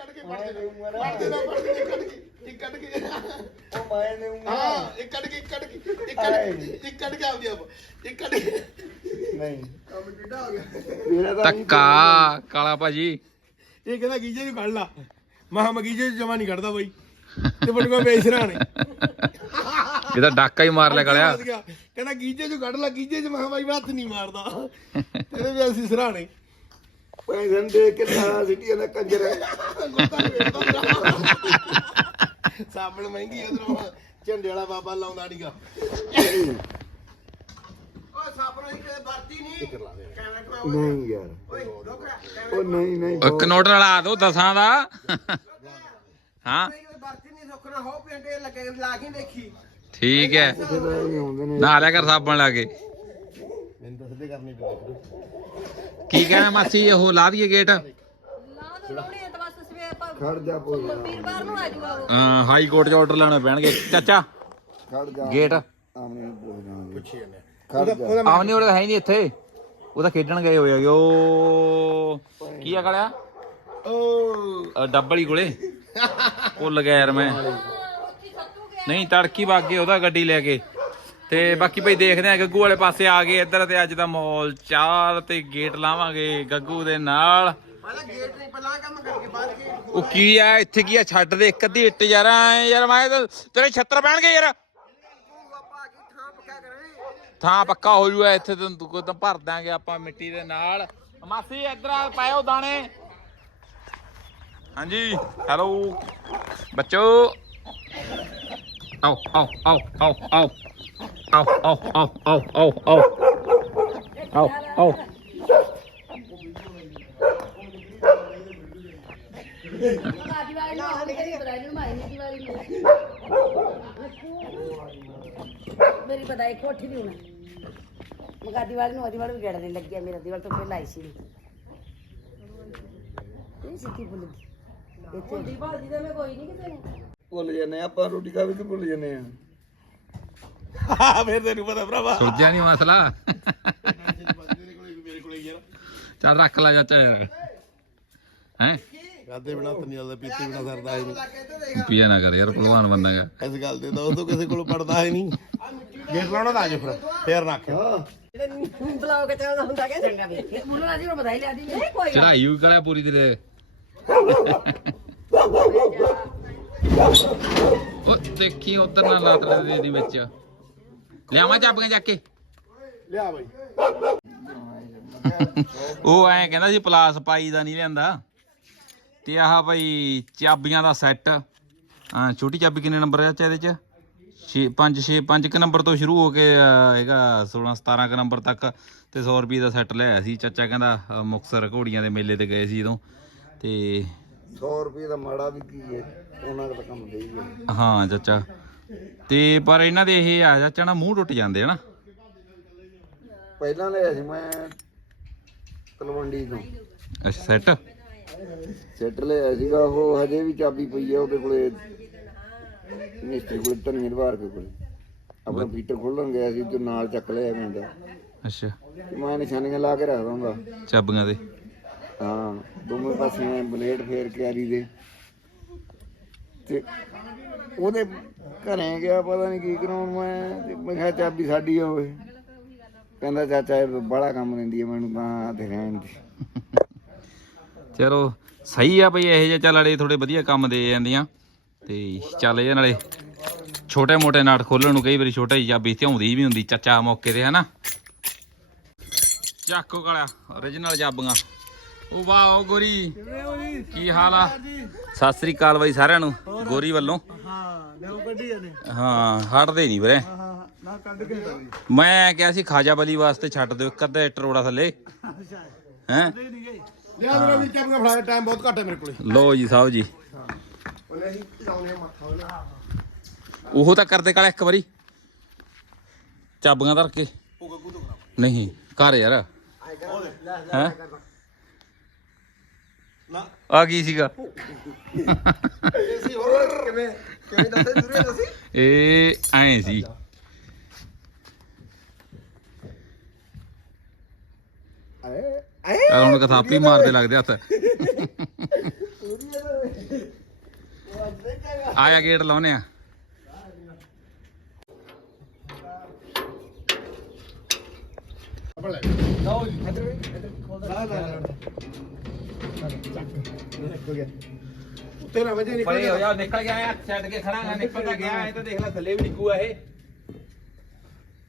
ਕੱਢ ਕੇ ਪੜ ਦੇ ਪੜ ਦੇ। ਨਾ। ਪੜ ਦੇ ਇੱਕ ਕੱਢ ਕੇ ਇੱਕ ਕੱਢ ਕੇ। ਉਹ ਮਾਇਆ ਨੇ। ਹਾਂ ਇੱਕ ਕੱਢ ਕੇ ਇੱਕ ਕੱਢ ਕੇ ਇੱਕ ਕੱਢ ਕੇ ਇੱਕ ਕੱਢ ਕੇ ਆਪਦੀ ਆਪ। ਇੱਕ ਕੱਢ ਕੇ। ਨਹੀਂ। ਕੰਮ ਕਿੱਡਾ ਹੋ ਗਿਆ? ਧੱਕਾ ਕਾਲਾ ਭਾਜੀ। ਇਹ ਕਹਿੰਦਾ ਗੀਜੇ ਨੂੰ ਕੱਢ ਲਾ। ਮਹਾ ਮਗੀਜੇ ਚ ਜਮਾ ਨਹੀਂ ਕੱਢਦਾ ਬਾਈ। ਤੇ ਬੜੂਆ ਵੇਚਣਾ ਨੇ ਇਹਦਾ ਡਾਕਾ ਹੀ ਮਾਰ ਲਿਆ ਗਿਆ। ਕਹਿੰਦਾ ਗੀਜੇ ਚ ਕੱਢ ਲਾ ਗੀਜੇ ਚ ਮਹਾ ਬਾਈ ਹੱਥ ਨਹੀਂ ਮਾਰਦਾ। ਤੇਰੇ ਵੀ ਅਸੀਂ ਸਰਾਣੇ। ਪੈਸੇ ਦੇ ਕੇ ਸਾਰਾ ਸਿੱਟੀ ਦਾ ਕੰਜਰ। ਸਾਬਣ ਮਹਿੰਗੀ ਉਧਰੋਂ ਝੰਡੇ ਵਾਲਾ ਬਾਬਾ ਲਾਉਂਦਾ ਨੀਗਾ। ਓਏ ਸਾਬਣ ਹੀ ਕਦੇ ਵਰਤੀ ਨਹੀਂ ਨਹੀਂ ਯਾਰ। ਓਏ ਉਹ ਨਹੀਂ ਨਹੀਂ। ਇੱਕ ਨੋਟ ਰਲਾ ਦੋ ਦਸਾਂ ਦਾ। ਹਾਂ। ਵਰਤੀ ਨਹੀਂ ਸੁੱਕਣਾ ਹੋ ਪਿੰਡੇ ਲੱਗੇ ਲਾ ਕੇ ਦੇਖੀ। ਠੀਕ ਹੈ। ਨਾ। ਲਿਆ ਕਰ ਸਾਬਣ ਲਾ ਕੇ। ਮੈਨੂੰ ਕਰਨੀ ਕੀ ਕਹਿਣਾ ਮਾਸੀ ਉਹ ਲਾ ਦਈਏ ਗੇਟ ਖੜ ਜਾ ਬੋਲ। ਹਾਂ ਹਾਈ ਕੋਰਟ 'ਚ ਆਰਡਰ ਲੈਣੇ ਪੈਣਗੇ। ਚਾਚਾ ਖੜ ਜਾ। ਗੇਟ ਆਮਨੇ ਨੂੰ ਬੋਲਣਾ ਪੁੱਛੀ ਜਾਂਦੇ ਖੜ ਜਾ। ਆਵਨੀ ਉਹਦਾ ਹੈ ਹੀ ਨਹੀਂ ਇੱਥੇ। ਉਹ ਤਾਂ ਖੇਡਣ ਗਏ ਹੋਏ ਉਹ ਕੀ ਆ ਕਾਲਿਆ ਓ ਡੱਬਲੀ ਕੋਲੇ? ਭੁੱਲ ਗਿਆ ਯਾਰ ਮੈਂ। ਨਹੀਂ ਤੜਕੀ ਵਗ ਉਹਦਾ ਗੱਡੀ ਲੈ ਕੇ। ਤੇ ਬਾਕੀ ਭਾਈ ਦੇਖਦੇ ਆ ਗੱਗੂ ਵਾਲੇ ਪਾਸੇ ਆ ਗਏ ਇੱਧਰ ਤੇ ਅੱਜ ਦਾ ਮਾਹੌਲ ਚਾਰ ਤੇ ਗੇਟ ਲਾਵਾਂਗੇ ਗੱਗੂ ਦੇ ਨਾਲ। ਉਹ ਕੀ ਆ ਇੱਥੇ ਕੀ ਆ ਛੱਡ ਦੇ ਇੱਕ ਅੱਧੀ ਇੱਟ ਯਾਰ ਯਾਰ ਮੈਂ ਤੇਰੇ ਛੱਤਰ ਪੈਣਗੇ ਯਾਰ। ਥਾਂ ਪੱਕਾ ਹੋ ਜੂਗਾ ਇੱਥੇ ਤੈਨੂੰ ਤਾਂ ਭਰ ਦਾਂਗੇ ਆਪਾਂ ਮਿੱਟੀ ਦੇ ਨਾਲ। ਮਾਸੀ ਇੱਧਰ ਆ ਪਾਇਓ ਦਾਣੇ। ਹਾਂਜੀ ਹੈਲੋ। ਬੱਚੋ। ਆਓ ਆਓ ਆਓ ਆਓ ਆਓ ਆਓ ਆਓ ਆਓ ਆਓ ਆਓ ਆਓ ਆਓ ਆਓ ਮੇਰੀ ਬਦਾਈ ਕੋਠੀ ਦੀ ਹੁਣ। ਮਗਾ ਦੀਵਾਲੀ ਨੂੰ ਦੀਵਾਲੀ ਵੀ ਗੇੜਾ ਨਹੀਂ ਲੱਗਿਆ ਮੇਰਾ। ਦੀਵਾਲ ਤੋਂ ਪਹਿਲਾਂ ਆਈ ਸੀ ਇਹ ਸਿੱਕੀ ਭੁੱਲ ਗਈ ਇੱਥੇ। ਦੀਵਾਲੀ ਦੇ ਮੈਂ ਕੋਈ ਨਹੀਂ ਨੇ। ਭੁੱਲ ਜਾਂਦੇ ਆ ਆਪਾਂ ਰੋਟੀ ਖਾ ਵੀ ਤੇ ਭੁੱਲ ਜਾਂਦੇ ਆ ਹਾਂ? ਫੇਰ ਤੈਨੂੰ ਪਤਾ ਭਰਾਵਾ। ਸੁਲਝਿਆ ਨਹੀਂ ਮਸਲਾ। ਮੇਰੇ ਕੋਲੇ ਯਾਰ ਚੱਲ ਰੱਖ ਲੈ ਚਾਚਾ ਯਾਰ ਹੈ? ਕਾਦੇ ਬਿਨਾ ਤਨੀ ਚੱਲਦਾ ਪੀਤੇ ਬਿਨਾ ਸਰਦਾ ਹੈ ਨਹੀਂ। ਪੀਆ ਨਾ ਕਰ ਯਾਰ ਭਲਵਾਨ ਬੰਦਾ ਗਾ ਇਸ ਗੱਲ ਦੇ ਦੋਸਤੋ ਕਿਸੇ ਕੋਲ ਪੜਦਾ ਹੈ ਨਹੀਂ। ਗੇਟ ਲਾਉਣਾ ਤਾਂ ਆ ਜਾ ਫਿਰ ਫੇਰ ਨਾ ਆਖਿਓ ਬਲੌਗ ਚੱਲਦਾ ਹੁੰਦਾ ਕਿ। ਚੰਗਾ ਵੀ ਮੁੰਡਾ ਜੀ ਨੂੰ ਬਧਾਈ ਲਿਆ ਦੀ। ਨਹੀਂ ਕੋਈ ਚੜਾਈ ਵੀ ਕਰਿਆ ਪੂਰੀ ਤੇਰੇ ਦੇਖੀ ਉਧਰ ਨਾ ਲਾਤ ਦੇ ਦੀ ਵਿੱਚ। ਲਿਆਵਾਂ ਚਾਬੀਆਂ ਚੱਕ ਕੇ? ਲਿਆ ਬਾਈ। ਉਹ ਐਂ ਕਹਿੰਦਾ ਸੀ ਪਲਾਸ ਪਾਈ ਦਾ ਨਹੀਂ ਲਿਆਂਦਾ। ਤੇ ਆਹ ਭਾਈ ਚਾਬੀਆਂ ਦਾ ਸੈੱਟ। ਹਾਂ ਛੋਟੀ ਚਾਬੀ ਕਿੰਨੇ ਨੰਬਰ ਆ ਇਹਦੇ ਚ? 6 5 6 5 ਕ ਨੰਬਰ ਤੋਂ ਸ਼ੁਰੂ ਹੋ ਕੇ ਹੈਗਾ 16 17 ਕ ਨੰਬਰ ਤੱਕ। ਤੇ 100 ਰੁਪਏ ਦਾ ਸੈੱਟ ਲਿਆਇਆ ਸੀ। ਚਾਚਾ ਕਹਿੰਦਾ ਅਹ, ਮੁਕਤਸਰ ਘੋੜੀਆਂ ਦੇ ਮੇਲੇ ਤੇ ਗਏ ਸੀ ਉਦੋਂ। ਤੇ 100 ਰੁਪਏ ਦਾ ਮਾੜਾ ਵੀ ਕੀ ਹੈ ਉਹਨਾਂ ਦਾ ਤਾਂ ਕੰਮ ਦੇ ਹੀ ਹੈ ਹਾਂ ਚਾਚਾ। ਤੇ ਪਰ ਇਹਨਾਂ ਦੇ ਇਹ ਆ ਚਾਚਾ ਨਾ ਮੂੰਹ ਟੁੱਟ ਜਾਂਦੇ ਹਨਾ ਪਹਿਲਾਂ ਲਿਆ ਸੀ ਮੈਂ ਤਲਵੰਡੀ ਤੋਂ। ਅੱਛਾ ਸੈੱਟ? ਸੈਟ ਲਿਆ ਸੀਗਾ ਉਹ ਹਜੇ ਵੀ ਚਾਬੀ ਪਈ ਹੈ ਉਹਦੇ ਕੋਲੇ। ਮਿਸਤਰੀ ਕੋਲੇ ਧਨੀਏ ਦਵਾਰ ਕੇ ਕੋਲੇ। ਆਪਣਾ ਫੀਟਰ ਖੋਲਣ ਗਿਆ ਸੀ ਤੇ ਨਾਲ ਚੱਕ ਲਿਆ ਕਹਿੰਦਾ ਅੱਛਾ। ਮੈਂ ਨਿਸ਼ਾਨੀਆਂ ਲਾ ਕੇ ਰੱਖਦਾ ਹੁੰਦਾ ਚਾਬੀਆਂ ਦੇ। ਹਾਂ, ਦੋਵੇਂ ਪਾਸੇ ਐਂ ਬਲੇਡ ਫੇਰ ਕੇ ਆਰੀ ਦੇ। ਤੇ ਉਹਦੇ ਘਰੇ ਗਿਆ, ਪਤਾ ਨਹੀਂ ਕੀ ਕਰਾਉਣ ਮੈਂ ਤੇ ਮੈਂ ਕਿਹਾ ਚਾਬੀ ਸਾਡੀ ਆ ਓਏ। ਕਹਿੰਦਾ, ਚਾਚਾ, ਇਹ ਬੜਾ ਕੰਮ ਦਿੰਦੀ ਹੈ ਮੈਨੂੰ ਤਾਂ ਤੇ ਰਹਿਣ ਦੀ। ਚਲੋ, ਸਹੀ ਆ ਬਈ, ਇਹ ਜਿਹੇ ਚੱਲ ਵਾਲੇ ਥੋੜੇ ਵਧੀਆ ਕੰਮ ਦੇ ਜਾਂਦੀਆਂ। ਤੇ ਚੱਲ ਇਹ ਨਾਲੇ ਛੋਟੇ ਮੋਟੇ ਨਾਟ ਖੋਲਣ ਨੂੰ ਕਈ ਵਾਰੀ ਛੋਟਾ ਹੀ ਚਾਬੀ ਧਿਆਉਂਦੀ ਵੀ ਹੁੰਦੀ, ਚਾਚਾ ਮੌਕੇ ਤੇ, ਹਨਾ? ਚੱਕੋ ਕਾਲਿਆ origignal ਚਾਬੀਆਂ। ਉਹ ਵਾਹ ਉਹ ਗੋਰੀ ਕੀ ਹਾਲ ਆ ਸਤਿ ਸ੍ਰੀ ਅਕਾਲ ਬਾਈ ਸਾਰਿਆਂ ਨੂੰ ਗੋਰੀ ਵੱਲੋਂ ਹਾਂ ਲਿਓ ਗੱਡੀ ਨੇ ਹਾਂ ਹਟਦੇ ਨਹੀਂ ਵੀਰੇ ਹਾਂ ਨਾ ਕੱਢ ਕੇ ਮੈਂ ਕਿਹਾ ਸੀ ਖਾਜਾ ਬਲੀ ਵਾਸਤੇ ਛੱਡ ਦਿਓ ਇੱਕ ਅੱਧਾ ਟਰੋੜਾ ਥੱਲੇ ਹੈ ਲਿਆ ਮੇਰਾ ਵੀ ਚਾਬੀਆਂ ਫੜਾ ਟਾਈਮ ਬਹੁਤ ਘੱਟ ਹੈ ਮੇਰੇ ਕੋਲੇ ਲੋ ਜੀ ਸਾਹਿਬ ਜੀ ਉਹ ਤਾਂ ਕਰਦੇ ਕਾਲੇ ਇੱਕ ਵਾਰੀ ਚਾਬੀਆਂ ਧਰ ਕੇ ਨਹੀਂ ਘਰ ਯਾਰ ਹੈ ਆ ਕੀ ਸੀਗਾ? ਅਸੀਂ ਹੋਰ ਕਿਵੇਂ ਕਿਵੇਂ ਦੱਸੇ ਦੂਰੇ ਦੱਸੀ? ਇਹ ਐ ਸੀ। ਚਲ ਹੁਣ ਕਥਾਪੀ ਮਾਰਦੇ ਲੱਗਦੇ ਹੱਥ। ਆਇਆ ਗੇਟ ਲਾਉਨੇ ਆ। ਤੇਰਾ ਵਜੇ ਨਹੀਂ ਪਰੇ ਹੋ ਜਾ ਨਿਕਲ ਗਿਆ ਛੱਡ ਕੇ ਖੜਾਂਗਾ ਨਿਕਲ ਤਾਂ ਗਿਆ ਐ ਤਾਂ ਦੇਖ ਲੈ ਥੱਲੇ ਵੀ ਡਿੱਗੂਆ ਇਹ।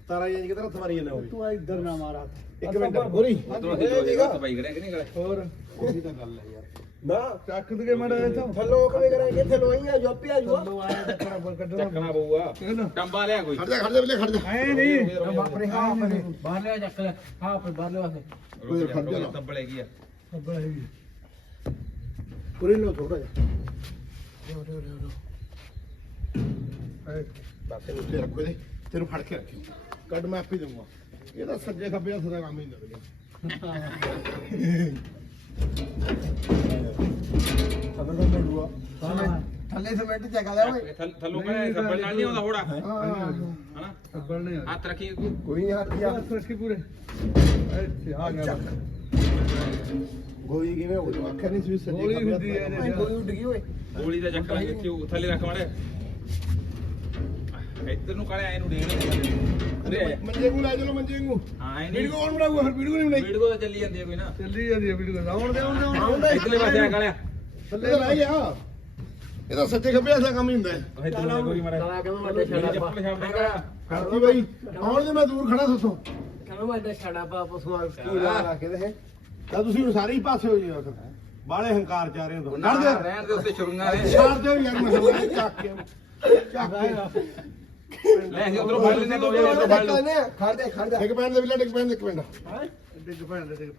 ਤਾਰਾ ਇਹ ਕਿਧਰ ਹੱਥ ਮਾਰੀ ਜਾਂਦਾ ਤੂੰ ਇੱਧਰ ਨਾ ਮਾਰਾ ਇੱਕ ਮਿੰਟ ਗੋਰੀ। ਉਧਰੋਂ ਹੀ ਦੋ ਜਗ੍ਹਾ ਬਾਈ ਖੜਿਆ ਕਿ ਨਹੀਂ ਖੜਿਆ ਹੋਰ। ਉਹੀ ਤਾਂ ਗੱਲ ਹੈ ਯਾਰ। ਨਾ। ਚੱਕ ਦੇ ਮੜਾ ਇਥੋਂ। ਥੱਲੋਂ ਕਿਵੇਂ ਕਰਾਂ ਕਿੱਥੇ ਲੋਈਆਂ ਜੋਪਿਆ ਜੂਆ। ਤੂੰ ਆਇਆ ਚੱਕਣਾ ਬਰ ਕੱਢਣਾ। ਚੱਕਣਾ ਪਊਗਾ। ਟੰਬਾ ਲਿਆ ਕੋਈ। ਖੜ ਜਾ ਖੜ ਜਾ ਬਿਲੇ ਖੜ ਜਾ। ਐ ਨਹੀਂ। ਆਪਣੇ ਹਾਂ ਬਾਹਰ ਲਿਆ ਚੱਕ ਲੈ। ਹਾਂ ਬਾਹਰ ਲਿਆ ਵਾਸਤੇ ਕੋਈ ਖੜ ਜਾ ਤੰਬਲੇ ਕੀ ਆ। ਅੱਬਲ ਹੈਗੀ ਪੂਰੀ ਲੋ ਥੋੜਾ ਜਿਹਾ। ਐ ਬਾਕੀ ਉੱਤੇ ਰੱਖੋ ਦੇ ਤੈਨੂੰ ਫੜ ਕੇ ਰੱਖੀ ਕੱਢ ਮੈਂ ਆਪੇ ਦਊਂਗਾ। ਇਹ ਤਾਂ ਸੱਜੇ ਖੱਬੇ ਹੱਥ ਦਾ ਕੰਮ ਹੀ ਲੱਗਦਾ। ਸਦਰ ਦਾ ਡੂਆ ਥੱਲੇ ਸਿਮੈਂਟ ਚੱਕ ਲਿਆ ਓਏ। ਥੱਲ- ਸੱਬਲ ਨਾਲ ਨਹੀਂ ਆਉਂਦਾ ਹੋੜਾ? ਹਨਾ? ਅੱਬਲ ਨੇ ਹੱਥ ਰੱਖੀ ਕੋਈ ਨਹੀਂ ਹੱਥ ਜਾ ਰੱਖੀ ਪੂਰੇ? ਇੱਥੇ ਆ ਗਿਆ। ਗੋਲੀ ਕਿਵੇਂ ਹੋ ਗਈ? ਅੱਖਾਂ ਨਹੀਂ ਸੀ ਸੱਜੇ ਗੋਲੀ ਹੁੰਦੀ ਹੈ ਇਹਦੇ ਚ। ਗੋਲੀ ਉੱਡ ਗਈ ਓਏ। ਗੋਲੀ ਦਾ ਚੱਕ ਲਾਂਗੇ ਤੇ ਉਹ ਥੱਲੇ ਰੱਖ ਮਾੜੇ ਇੱਧਰ ਨੂੰ ਕਾਲੇ ਆਏ ਨੂੰ ਡੇਗ ਨਹੀਂ ਮੰਜੇ ਨੂੰ ਲੈ ਚਲੋ ਮੰਜੇ ਨੂੰ। ਹਾਂ ਐ ਨਹੀਂ। ਵੀਡੀਓ ਕੌਣ ਬਣਾਊਗਾ ਫਿਰ ਵੀਡੀਓ ਨਹੀਂ ਬਣਾਈ। ਵੀਡੀਓ ਤਾਂ ਚੱਲੀ ਜਾਂਦੀ ਹੈ ਕੋਈ ਨਾ। ਚੱਲੀ ਜਾਂਦੀ ਹੈ ਵੀਡੀਓ। ਆਉਣ ਦੇ ਆਉਣ ਦੇ ਆਉਣ ਦੇ। ਇੱਧਰਲੇ ਪਾਸੇ ਆ ਕਾਲਿਆ। ਥੱਲੇ ਰਹਿ ਗਿਆ ਇਹ ਤਾਂ ਸੱਜੇ ਖੱਬੇ ਦਾ ਕੰਮ ਹੀ ਹੁੰਦਾ ਹੈ। ਇੱਧਰ ਗੋਲੀ ਮਾੜਾ ਸਾਲਾ ਕਹਿੰਦਾ ਵੱਡੇ ਛੜਾ ਚੱਪਲ ਛਾਪ ਦੇ ਕਾਲਿਆ। ਕਰਦੀ ਬਾਈ। ਆਉਣ ਦੇ ਮੈਂ ਦੂਰ ਖੜਾ ਸੋਸੋ ਕਹਿੰਦਾ ਵੱਡੇ ਛੜਾ ਪਾ ਪਸੂ ਤੂੰ ਜਾ ਲਾ ਕੇ ਦੇ ਤਾਂ ਤੁਸੀਂ ਹੁਣ ਸਾਰੇ ਹੀ ਪਾਸੇ ਹੋ ਜਾਓ ਫਿਰ ਬਾਲੇ ਹੰਕਾਰ ਚ ਆ ਰਹੇ ਹੋ ਲੜ ਦੇ ਰਹਿਣ ਦੇ ਉੱਤੇ ਛੁਰੀਆਂ ਨੇ। ਛਾੜ ਦਿਓ ਯਾਰ ਮਸਲਾ ਚੱਕ ਕੇ ਚੱਕ ਕੇ। ਲੈ ਅਸੀਂ ਉਧਰੋਂ ਫੜ ਲੈਨੇ ਦੋ ਜਣੇ ਉਧਰੋਂ ਫੜ ਲਓ। ਖੜ ਦੇ ਖੜ ਦੇ ਇੱਕ ਪੈਣ ਦੇ ਵਿਲਾ ਇੱਕ ਪੈਣ ਦੇ ਇੱਕ ਡਿੱਗ ਪੈਣ ਦੇ। ਡਿੱਗ ਪੈਣ ਦੇ ਡਿੱਗ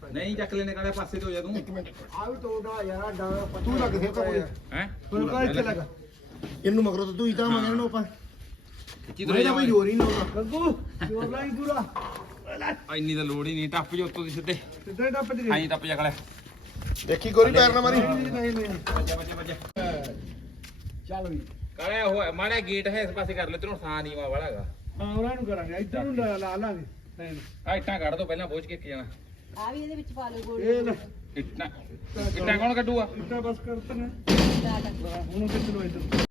ਪੈਣ ਨਹੀਂ ਚੱਕ ਲੈਨੇ ਕਾਲੇ ਪਾਸੇ ਤੋਂ ਹੋ ਜਾ ਤੂੰ ਇੱਕ ਮਿੰਟ। ਆ ਵੀ ਤੋੜਾ ਯਾਰ ਡਾਂਗਾ ਤੂੰ ਲੱਗ ਦੇ ਤਾਂ ਹੈ? ਤੂੰ ਕਾ ਇੱਥੇ ਲੱਗਾ। ਇਹਨੂੰ ਮਗਰੋਂ ਤਾਂ ਤੂੰ ਹੀ ਤਾਂ ਮੰਗਣ ਨੂੰ ਆਪਾਂ। ਕੀ ਮੇਰੇ ਤਾਂ ਬਈ ਜੋਰ ਹੀ ਨਾ ਆਉਂਦਾ ਗੱਗੂ ਜੋਰ ਲਾਈ ਪੂਰਾ। ਇੰਨੀ ਤਾਂ ਲੋੜ ਹੀ ਨਹੀਂ ਟੱਪ ਜੋ ਉੱਤੋਂ ਦੀ ਸਿੱਧੇ। ਸਿੱਧਾ ਟੱਪ ਜੀ ਆਈ ਟੱਪ ਜਾ ਕਾਲੇ ਦੇਖੀ ਗੋਰੀ ਪੈਰ ਨਾ ਮਾਰੀ। ਨਹੀਂ ਨਹੀਂ ਬੱਜਾ ਬੱਜਾ ਬੱਜਾ ਚੱਲ ਵੀ। ਕਾਲੇ ਉਹ ਮਾੜਾ ਗੇਟ ਹੈ ਇਸ ਪਾਸੇ ਕਰ ਲੈ ਤੈਨੂੰ ਥਾਂ ਨਹੀਂ ਵਾਲਾ ਹੈਗਾ। ਹਾਂ ਉਹਨਾਂ ਨੂੰ ਕਰਾਂਗੇ ਇੱਧਰ ਨੂੰ ਲਾ ਲਾ ਲਾਂਗੇ ਨਹੀਂ ਆ ਇੱਟਾਂ ਕੱਢ ਦੋ ਪਹਿਲਾਂ ਬੋਝ ਕੇ ਇੱਕ ਜਣਾ। ਆ ਵੀ ਇਹਦੇ ਵਿੱਚ ਪਾ ਲਓ ਗੋਲੀ। ਇਹ ਲੈ। ਇੱਟਾਂ ਇੱਟਾਂ ਕੌਣ ਕੱਢੂਗਾ? ਇੱਟਾ ਬਸ ਕਰਤੇ ਨੇ ਸਟਾਰਟ ਹੁਣ ਕਿੱਥੇ ਲੋ ਇੱਧਰ?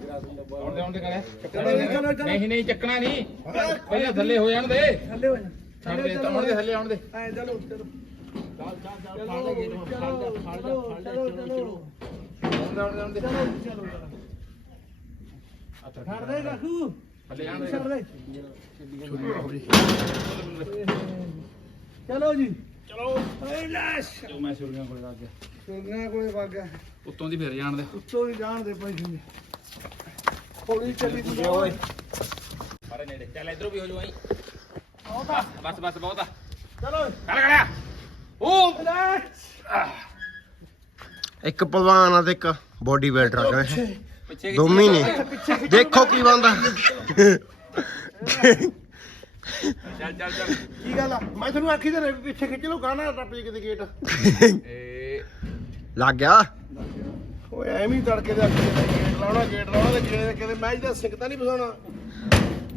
ਆਉਂਦੇ ਆਉਂਦੇ ਕਾਲੇ ਨਹੀਂ ਨਹੀਂ ਚੱਕਣਾ ਨਹੀਂ। ਪਹਿਲਾਂ ਥੱਲੇ ਹੋ ਜਾਣ ਦੇ। ਥੱਲੇ ਹੋ ਜਾ ਛੱਡ ਦੇ ਆਉਣ ਦੇ ਥੱਲੇ ਆਉਣ ਦੇ। ਐ ਚਲੋ ਚਲੋ। ਚਲੋ ਜੀ। ਸੁਰਗਾਂ ਕੋਲੇ ਵਗ ਗਿਆ। ਉੱਤੋਂ ਦੀ ਫਿਰ ਜਾਣ ਦੇ। ਉੱਤੋਂ ਹੀ ਜਾਣ ਦੇ ਪੈਸੇ ਹੌਲੀ ਚੱਲੀ ਜਾ ਓਏ। ਸਾਰੇ ਨੇੜੇ। ਚੱਲ ਇਧਰੋਂ ਵੀ ਹੋ ਜਾਓ ਆਈ ਬਸ ਬਸ ਬਹੁਤ ਆ। ਚਲੋ। ਚੱਲ ਗੜਿਆ ਉਹ ਇੱਕ ਪਹਿਲਵਾਨ ਆ ਤੇ ਇੱਕ ਬੋਡੀ ਬਿਲਡਰ ਆ ਕਹਿੰਦੇ ਪਿੱਛੇ। ਦੋਵੇਂ ਨੇ। ਦੇਖੋ ਕੀ ਬੰਦਾ ਚੱਲ ਚੱਲ ਚੱਲ। ਕੀ ਗੱਲ ਆ? ਮੈਂ ਤੁਹਾਨੂੰ ਆਖੀ ਤੇ ਪਿੱਛੇ ਖਿੱਚ ਲਓ ਗਾਣਾ ਟੱਪ ਜੇ ਕਿਤੇ ਗੇਟ। ਏ। ਲੱਗ ਗਿਆ? ਓਏ ਐਵੇਂ ਹੀ ਤੜਕੇ ਦੇ ਅੱਗੇ ਗੇਟ ਲਾਉਣਾ ਗੇਟ ਲਾਉਣਾ ਤੇ ਗੇੜੇ ਦੇ ਕਿਤੇ ਮੈਚ ਦਾ ਸਿੰਕ ਤਾਂ ਨਹੀਂ ਫਸਾਉਣਾ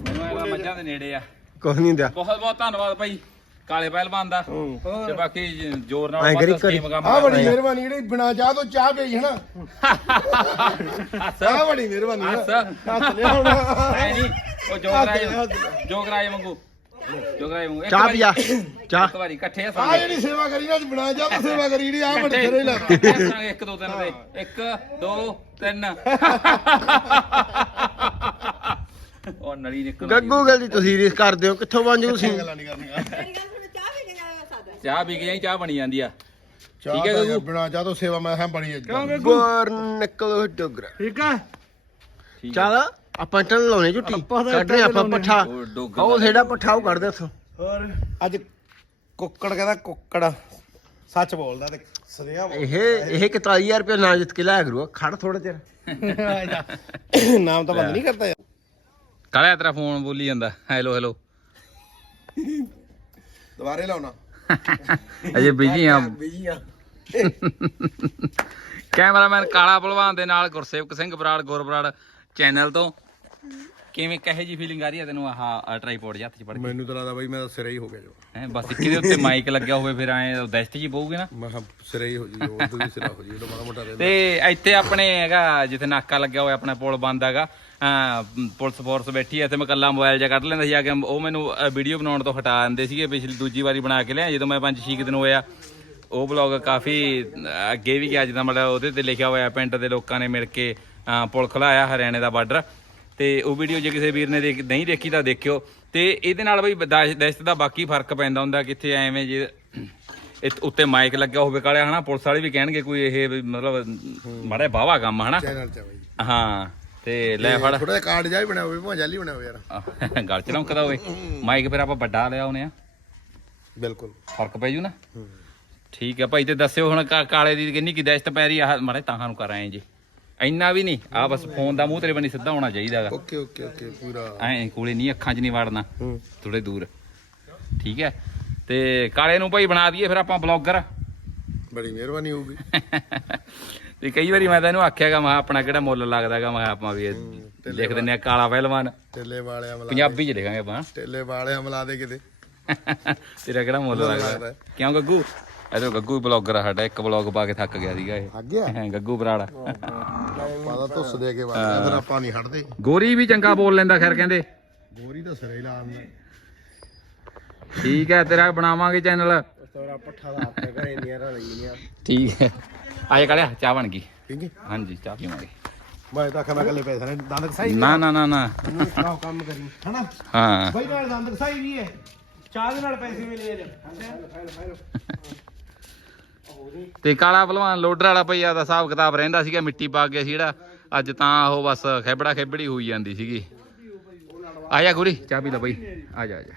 ਮੈਨੂੰ ਐਂ ਲੱਗਦਾ ਮੱਝਾਂ ਦੇ ਨੇੜੇ ਆ। ਕੁਛ ਨਹੀਂ ਦਿਆ ਬਹੁਤ ਬਹੁਤ ਧੰਨਵਾਦ ਭਾਈ। ਕਾਲੇ ਪਹਿਲਵਾਨ ਦਾ। ਤੇ ਬਾਕੀ ਜ਼ੋਰ ਨਾਲ ਐਂ ਕਰੀ ਵੱਧ ਕਰੀ। ਸਕੀਮ ਕੰਮ ਆ ਬੜੀ ਕਰਨਾ ਮਿਹਰਬਾਨੀ ਜਿਹੜੀ ਬਿਨਾ ਚਾਹ ਤੋਂ ਚਾਹ ਪਈ ਹੈ ਨਾ। ਹੱਸ। ਆ ਬੜੀ ਮਿਹਰਬਾਨੀ ਆ। ਹੱਸ। ਹੱਥ ਲਿਆ ਹੁਣ। ਐ ਨਹੀਂ ਉਹ ਜੋਗਰਾਜ ਜੋਗਰਾਜ ਵਾਂਗੂ। ਚਾਹ ਪੀਆ। ਚਾਹ। ਇੱਕ ਵਾਰੀ ਇਕੱਠੇ ਆ ਆ ਸਾਰੇ। ਜਿਹੜੀ ਸੇਵਾ ਕਰੀ ਨਾ ਅੱਜ ਬਿਨਾ ਚਾਹ ਤੋਂ ਸੇਵਾ ਕਰੀ ਜਿਹੜੀ ਆ ਬੜੀ ਸਿਰੇ ਲਾ ਇਕੱਠੇ ਹੱਸਾਂਗੇ ਇੱਕ ਦੋ ਤਿੰਨ ਦੇ। ਇੱਕ ਦੋ ਤਿੰਨ। ਉਹ ਨਲੀ ਨਿਕਲ ਗੱਗੂ ਗੱਲ ਦੀ ਤੁਸੀਂ ਰੀਸ ਕਰਦੇ ਹੋ ਕਿੱਥੋਂ ਬਣ ਜੂ ਤੁਸੀਂ? ਗੱਲਾਂ ਨਹੀਂ ਕਰਨੀਆਂ। ਚਾਹ ਪੀ ਕੇ ਜਾਈ ਚਾਹ ਬਣੀ ਜਾਂਦੀ ਆ। ਚਾਹ ਠੀਕ ਹੈ ਗੱਗੂ। ਬਿਨਾ ਚਾਹ ਤੋਂ ਸੇਵਾ ਮੈਂ ਹਾਂ। ਬਣੀ ਅੱਜ ਗੋਰ ਨਿਕਲ ਡੋਗਰਾ। ਠੀਕ ਠੀਕ ਚੱਲ ਆਪਾਂ ਟਨ ਲਾਉਣੇ ਝੁੱਟੀ ਕੱਢਨੇ ਆਪਾਂ ਪੱਠਾ। ਉਹ ਜਿਹੜਾ ਪੱਠਾ ਉਹ ਕੱਢਦੇ ਉੱਥੋਂ। ਹੋਰ? ਅੱਜ ਕੁੱਕੜ ਕਹਿੰਦਾ ਕੁੱਕੜ। ਸੱਚ ਬੋਲਦਾ ਤੇ ਸਦਿਆ ਇਹ ਇਹ 41000 ਰੁਪਏ ਨਾ ਜਿੱਤ ਕੇ ਲਾਇਆ ਕਰੂ। ਖੜ ਥੋੜਾ ਚਿਰ। ਨਾਮ ਤਾਂ ਬੰਦ ਨਹੀਂ ਕਰਦਾ ਯਾਰ। ਕਾਲਿਆ ਤੇਰਾ ਫੋਨ ਬੋਲੀ ਜਾਂਦਾ। Hello hello. ਦੁਬਾਰੇ ਲਾਉਣਾ। ਅਜੇ ਬਿਜ਼ੀ ਆ। ਬਿਜ਼ੀ ਆ। ਕੈਮਰਾਮੈਨ ਕਾਲਾ ਭਲਵਾਨ ਦੇ ਨਾਲ ਗੁਰਸੇਵਕ ਸਿੰਘ ਬਰਾੜ ਗੁਰਬਰਾੜ ਚੈਨਲ ਤੋਂ। ਕਿਵੇਂ ਕਹੇ ਜੀ ਫੀਲਿੰਗ ਆ ਰਹੀ ਹੈ ਤੈਨੂੰ? ਆਹ ਟ੍ਰਾਈਪੋਡ ਹੱਥ 'ਚ ਫੜ ਕੇ। ਮੈਨੂੰ ਤਾਂ ਲੱਗਦਾ ਬਾਈ ਮੈਂ ਸਿਰੇ ਹੀ ਹੋ ਗਿਆ ਜੋ। ਹੈ ਬਸ ਕਿਹਦੇ ਉੱਤੇ ਮਾਈਕ ਲੱਗਿਆ ਹੋਵੇ ਫਿਰ ਐ ਦਸਤ ਜੀ ਪਊਗੇ ਨਾ। ਮੈਂ ਕਿਹਾ ਸਿਰੇ ਹੀ ਹੋ ਜੀ ਉਹ ਵੀ ਸਿਰਾ ਹੋ ਜੀ ਉਹ ਮਾੜਾ ਮੋਟਾ ਤੇ ਇੱਥੇ ਆਪਣੇ ਹੈਗਾ ਜਿੱਥੇ ਨਾਕਾ ਲੱਗਿਆ ਹੋਇਆ ਆਪਣਾ ਪੁਲ ਬੰਦ ਹੈਗਾ ਅਹ ਪੁਲਿਸ ਫੋਰਸ ਬੈਠੀ ਐ ਤੇ ਮੈਂ ਕੱਲਾ ਮੋਬਾਈਲ ਜਿਹਾ ਕੱਢ ਲੈਂਦਾ ਸੀ ਆ ਕੇ ਉਹ ਮੈਨੂੰ ਵੀਡੀਓ ਬਣਾਉਣ ਤੋਂ ਹਟਾ ਦਿੰਦੇ ਸੀਗੇ ਪਿਛਲੀ ਦੂਜੀ ਵਾਰੀ ਬਣਾ ਕੇ ਲਿਆ ਜਦੋਂ ਮੈਂ 5-6 ਦਿਨ ਹੋਇਆ ਉਹ ਬਲੌਗ ਕਾਫੀ ਅੱਗੇ ਵੀ ਗਿਆ ਜਿੱਦਾਂ ਮਤਲਬ ਉਹਦੇ ਤੇ ਲਿਖਿਆ ਹੋਇਆ ਪਿੰਡ ਦੇ ਲੋਕਾਂ ਨੇ ਮਿਲ ਕੇ ਪੁਲ ਖਲਾਇਆ ਹਰਿਆਣੇ ਦਾ ਬਾਰਡਰ ਤੇ ਉਹ ਵੀਡੀਓ ਜੇ ਕਿਸੇ ਵੀਰ ਨੇ ਦੇਖ- ਨਹੀਂ ਦੇਖੀ ਤਾਂ ਦੇਖਿਓ। ਤੇ ਇਹਦੇ ਨਾਲ ਬਈ ਦਹਿਸ਼ਤ ਦਾ ਬਾਕੀ ਫ਼ਰਕ ਪੈਂਦਾ ਹੁੰਦਾ ਕਿੱਥੇ ਐਵੇਂ ਜੇ ਇਹ ਉੱਤੇ ਮਾਈਕ ਲੱਗਿਆ ਹੋਵੇ ਕਾਲਿਆ ਹਨਾ? ਪੁਲਿਸ ਵਾਲੇ ਵੀ ਕਹਿਣਗੇ ਕੋਈ ਇਹ ਵੀ ਮਤਲਬ ਮਾੜਾ ਬਾਵਾ ਕੰਮ ਹਨਾ? ਚੈਨਲ ਚ ਬਾਈ। ਹਾਂ ਤੇ ਲੈ ਫੜ। ਥੋੜਾ ਜਿਹਾ ਕਾਰਡ ਜਿਹਾ ਵੀ ਬਣਿਆ ਹੋਵੇ ਭਾਵੇਂ ਜਾਲੀ ਹੋਵੇ ਯਾਰ। ਆਹ, ਗੱਲ ਚ ਲੰਕਦਾ ਹੋਵੇ। ਮਾਈਕ ਫਿਰ ਆਪਾਂ ਵੱਡਾ ਲਿਆ ਉਹਨੇ ਆ। ਬਿਲਕੁਲ। ਫ਼ਰਕ ਪੈ ਜੂ ਨਾ? ਠੀਕ ਹੈ ਭਾਈ ਤੇ ਦੱਸਿਓ ਹੁਣ ਕਾ- ਕਾਲੇ ਦੀ ਕਿੰਨੀ ਕੀ ਦਹਿਸ਼ਤ ਪੈ ਰਹੀ ਆ। ਆਹ ਮਾੜੇ ਤਾਹਾਂ ਨੂੰ ਕਰ ਆਏ ਜੀ। ਇੰਨਾ ਵੀ ਨਹੀਂ ਆ ਬਸ ਫੋਨ ਦਾ ਮੂੰਹ ਤੇਰੇ ਬੰਨੀ ਸਿੱਧਾ ਹੋਣਾ ਚਾਹੀਦਾਗਾ ਓਕੇ ਓਕੇ ਓਕੇ ਪੂਰਾ। ਐ ਕੋਲੇ ਨਹੀਂ ਅੱਖਾਂ 'ਚ ਨਹੀਂ ਵੜਨਾ ਹੂੰ। ਥੋੜੇ ਦੂਰ। ਠੀਕ ਹੈ? ਤੇ ਕਾਲੇ ਨੂੰ ਭਾਈ ਬਣਾ ਦਈਏ ਫਿਰ ਆਪਾਂ ਬਲੌਗਰ। ਬੜੀ ਮਿਹਰਬਾਨੀ ਹੋਊਗੀ। ਤੇ ਕਈ ਵਾਰੀ ਮੈਂ ਤਾਂ ਇਹਨੂੰ ਆਖਿਆਗਾ ਮੈਂ ਕਿਹਾ ਆਪਣਾ ਕਿਹੜਾ ਮੁੱਲ ਲੱਗਦਾਗਾ ਮੈਂ ਕਿਹਾ ਆਪਾਂ ਵੀ ਇਹ ਲਿਖ ਦਿੰਨੇ ਆ ਕਾਲਾ ਪਹਿਲਵਾਨ। ਟੇਲੇ ਵਾਲਿਆਂ ਮਲਾ ਪੰਜਾਬੀ ਚ ਲਿਖਾਂਗੇ ਆਪਾਂ। ਟੇਲੇ ਵਾਲਿਆਂ ਮਲਾ ਦੇ ਕਿਤੇ। ਤੇਰਾ ਕਿਹੜਾ ਮੁੱਲ ਲੱਗਦਾ। ਕਿਉਂ ਗੱਗੂ? ਇਧਰ ਗੱਗੂ ਵੀ ਬਲੌਗਰ ਆ ਸਾਡਾ ਇੱਕ ਬਲੌਗ ਪਾ ਕੇ ਥੱਕ ਗਿਆ ਸੀਗਾ ਇਹ। ਅੱਗ ਗਿਆ? ਹੈਂ, ਗੱਗੂ ਬਰਾੜ ਪਾਦਾ ਧੁੱਸ ਦੇ ਕੇ ਵਾਲਿਆ ਫਿਰ ਆਪਾਂ ਨਹੀਂ ਹਟਦੇ। ਗੋਰੀ ਵੀ ਚੰਗਾ ਬੋਲ ਲੈਂਦਾ ਖੈਰ ਕਹਿੰਦੇ। ਗੋਰੀ ਤਾਂ ਸਿਰੇ ਹੀ ਲਾ ਦਿੰਦਾ। ਠੀਕ ਹੈ ਤੇਰਾ ਬਣਾਵਾਂਗੇ ਚੈਨਲ। ਤੋਰਾ ਪੱਠਾ ਦਾ ਆਪਣੇ ਘਰੇ ਇੰਨੀਆਂ ਰਲੀਆਂ ਠੀਕ ਹੈ। ਆਏ ਕਾਲਿਆ ਚਾਹ ਬਣ ਗਈ। ਠੀਕ ਹੈ? ਹਾਂਜੀ ਚਾਹ ਪੀਵਾਂਗੇ। ਮੈਂ ਤਾਂ ਖਾਣਾ ਕੱਲੇ ਪੈਸੇ ਨੇ ਦੰਦ ਕਸਾਈ ਨਾ ਨਾ ਨਾ ਨਾ। ਨੂੰ ਕੰਮ ਕਰੀ ਹਨਾ? ਹਾਂ। ਬਈ ਨਾਲ ਦੰਦ ਕਸਾਈ ਵੀ ਹੈ। ਚਾਹ ਦੇ ਨਾਲ ਪੈਸੇ ਮਿਲੇ ਨੇ। ਤੇ ਕਾਲਾ ਭਲਵਾਨ ਲੋਡਰ ਵਾਲਾ ਭਈਆ ਦਾ ਹਿਸਾਬ ਕਿਤਾਬ ਰਹਿੰਦਾ ਸੀਗਾ, ਮਿੱਟੀ ਪਾ ਕੇ ਸੀ ਜਿਹੜਾ। ਅੱਜ ਤਾਂ ਉਹ ਬਸ ਖੇਬੜਾ ਖੇਬੜੀ ਹੋਈ ਜਾਂਦੀ ਸੀਗੀ। ਆ ਜਾ ਗੁਰੀ, ਚਾਹ ਪੀ ਲੈ ਬਈ। ਆ ਜਾ ਆ ਜਾ।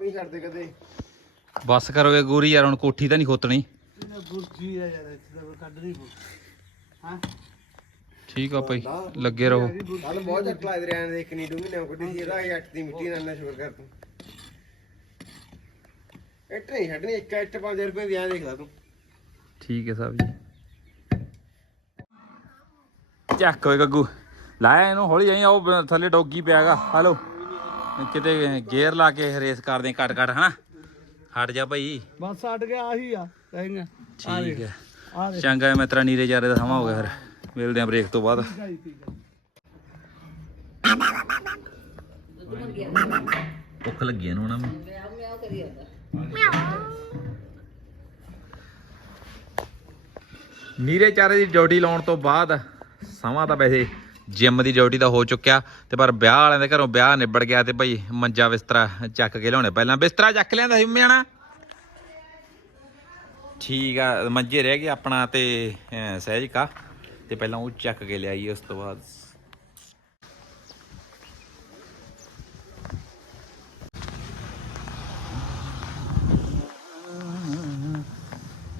ਆਪ ਨਹੀਂ ਛੱਡਦੇ ਕਦੇ। ਬਸ ਕਰੋਗੇ ਗੋਰੀ ਯਾਰ ਹੁਣ ਕੋਠੀ ਤਾਂ ਨਹੀਂ ਖੋਤਣੀ। ਗੁਰਜੀ ਆ ਯਾਰ ਇੱਥੇ ਤਾਂ ਕੱਢ ਨਹੀਂ ਹਾਂ? ਠੀਕ ਆ ਭਾਈ ਲੱਗੇ ਰਹੋ। ਸਾਨੂੰ ਬਹੁਤ ਚੱਕ ਲੱਗਦੇ ਰਿਆਂ ਦੇਖ ਨਹੀਂ ਡੂੰਗੀ ਨਾ ਕੋਡੀ ਸੀ ਇਹਦਾ ਜੱਟ ਦੀ ਮਿੱਟੀ ਨਾਲ ਨਾ ਸ਼ੁਕਰ ਕਰ ਤੂੰ। ਇੱਟ ਨਹੀਂ ਛੱਡਣੀ ਇੱਕ ਇੱਟ 5000 ਰੁਪਏ ਦੀ ਆਂ ਦੇਖ ਲੈ ਤੂੰ। ਠੀਕ ਹੈ ਸਾਹਿਬ ਜੀ। ਚੱਕ ਓਏ ਗੱਗੂ ਲਾਇਆ ਇਹਨੂੰ ਹੌਲੀ ਜਾਈ ਉਹ ਬ- ਥੱਲੇ ਡੌਗੀ ਪਿਆਗਾ ਹਲੋ। ਕਿਤੇ ਗੇਅਰ ਲਾ ਕੇ ਰੇਸ ਕਰਦੇ ਕੱਟ ਕੱਟ ਹਨਾ? ਹਟ ਜਾ ਭਾਈ। ਬਸ ਛੱਡ ਗਿਆ ਆਹੀ ਆ ਕਹਾਂਗਾ। ਠੀਕ ਹੈ। ਚੰਗਾ ਮੈਂ ਤੇਰਾ ਨੀਰੇ ਜਾਰੇ ਦਾ ਸਮਾਂ ਹੋ ਗਿਆ ਫਿਰ। ਮਿਲਦੇ ਆਂ ਬ੍ਰੇਕ ਤੋਂ ਬਾਅਦ। ਭੁੱਖ ਲੱਗੀ ਇਹਨੂੰ ਨਾ ਨੀਰੇ ਚਾਰੇ ਦੀ ਡਿਊਟੀ ਲਾਉਣ ਤੋਂ ਬਾਅਦ ਸਮਾਂ ਤਾਂ ਵੈਸੇ ਜਿਮ ਦੀ ਡਿਊਟੀ ਤਾਂ ਹੋ ਚੁੱਕਿਆ ਤੇ ਪਰ ਵਿਆਹ ਵਾਲਿਆਂ ਦੇ ਘਰੋਂ ਵਿਆਹ ਨਿਬੜ ਗਿਆ ਤੇ ਭਾਈ ਮੰਜਾ ਬਿਸਤਰਾ ਚੱਕ ਕੇ ਲਿਆਉਣੇ। ਪਹਿਲਾਂ ਬਿਸਤਰਾ ਚੱਕ ਲਿਆਂਦਾ ਸੀ ਮਿਆਣਾ ਠੀਕ ਆ ਮੰਜੇ ਰਹਿ ਗਏ ਆਪਣਾ ਤੇ ਅਹ, ਸਹਿਜ ਕਾ। ਤੇ ਪਹਿਲਾਂ ਉਹ ਚੱਕ ਕੇ ਲਿਆਈ ਉਸ ਤੋਂ ਬਾਅਦ।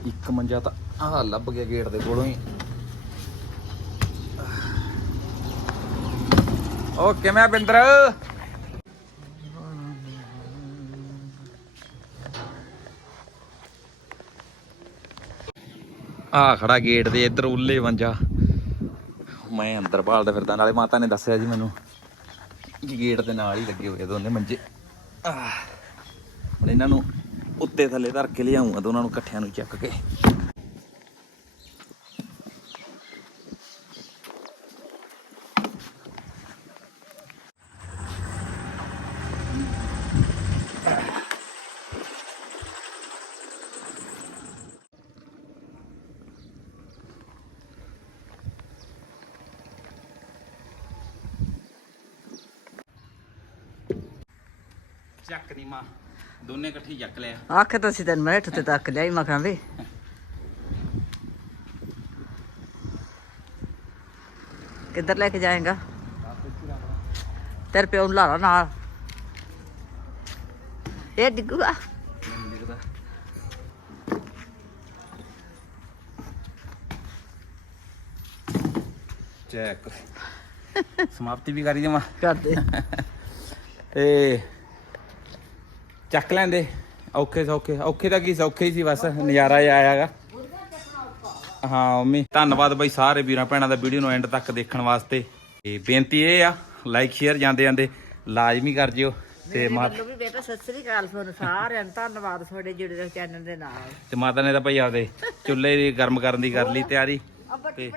ਇੱਕ ਮੰਜਾ ਤਾਂ ਆਹ ਲੱਭ ਗਿਆ ਗੇਟ ਦੇ ਕੋਲੋਂ ਹੀ। ਓ ਕਿਵੇਂ ਆ ਬਿੰਦਰ? ਆ ਖੜਾ ਗੇਟ ਦੇ ਇੱਧਰ ਉੱਲੇ ਮੰਜਾ ਮੈਂ ਅੰਦਰ ਭਾਲਦਾ ਫਿਰਦਾ, ਨਾਲੇ ਮਾਤਾ ਨੇ ਦੱਸਿਆ ਜੀ ਮੈਨੂੰ ਗੇਟ ਦੇ ਨਾਲ ਹੀ ਲੱਗੇ ਹੋਏ ਦੋਨੇ ਮੰਜੇ। ਹੁਣ ਇਹਨਾਂ ਨੂੰ ਉੱਤੇ ਥੱਲੇ ਧਰ ਕੇ ਲਿਆਉਂਗਾ ਤੇ ਉਹਨਾਂ ਨੂੰ ਇਕੱਠਿਆਂ ਨੂੰ ਚੱਕ ਕੇ। ਮਾਂ ਦੋਨੇ ਇਕੱਠੀ ਚੱਕ ਲਿਆ। ਆਖੇ ਤਾਂ ਸੀ ਤੈਨੂੰ ਮੈਂ ਤੇ ਤੱਕ ਲਿਆਈ ਮਖਾਂ ਵੇ। ਕਿੱਧਰ ਲੈ ਕੇ ਜਾਏਗਾ? ਤੇਰੇ ਪਿਓ ਨੂੰ ਲਾ ਲਾ ਨਾਲ। ਇਹ ਡਿੱਗੂਗਾ। ਚੈੱਕ। ਸਮਾਪਤੀ ਵੀ ਕਰੀ ਦੇਵਾਂ। ਕਰਦੇ। ਤੇ ਚੱਕ ਲੈਂਦੇ। ਔਖੇ ਸੌਖੇ ਔਖੇ ਤਾਂ ਕੀ ਸੌਖੇ ਹੀ ਸੀ ਬਸ ਨਜ਼ਾਰਾ ਜਿਹਾ ਆਇਆਗਾ ਹਾਂ ਮੰਮੀ ਧੰਨਵਾਦ ਬਾਈ ਸਾਰੇ ਵੀਰਾਂ ਭੈਣਾਂ ਦਾ ਵੀਡੀਓ ਨੂੰ ਐਂਡ ਤੱਕ ਦੇਖਣ ਵਾਸਤੇ। ਤੇ ਬੇਨਤੀ ਇਹ ਆ ਲਾਈਕ ਸ਼ੇਅਰ ਜਾਂਦੇ ਜਾਂਦੇ ਲਾਜ਼ਮੀ ਕਰ ਜਿਓ ਤੇ ਮਾ ਮੈਨੂੰ ਵੀ ਬੇਟਾ ਸਤਿ ਸ੍ਰੀ ਅਕਾਲ ਤੁਹਾਨੂੰ ਸਾਰਿਆਂ ਨੂੰ ਧੰਨਵਾਦ ਤੁਹਾਡੇ ਜੁੜੇ ਰਹੋ ਚੈਨਲ ਦੇ ਨਾਲ। ਤੇ ਮਾਤਾ ਨੇ ਤਾਂ ਭਾਈ ਆਪਦੇ ਚੁੱਲ੍ਹੇ ਦੀ ਗਰਮ ਕਰਨ ਦੀ ਕਰ ਲਈ ਤਿਆਰੀ ਤੇ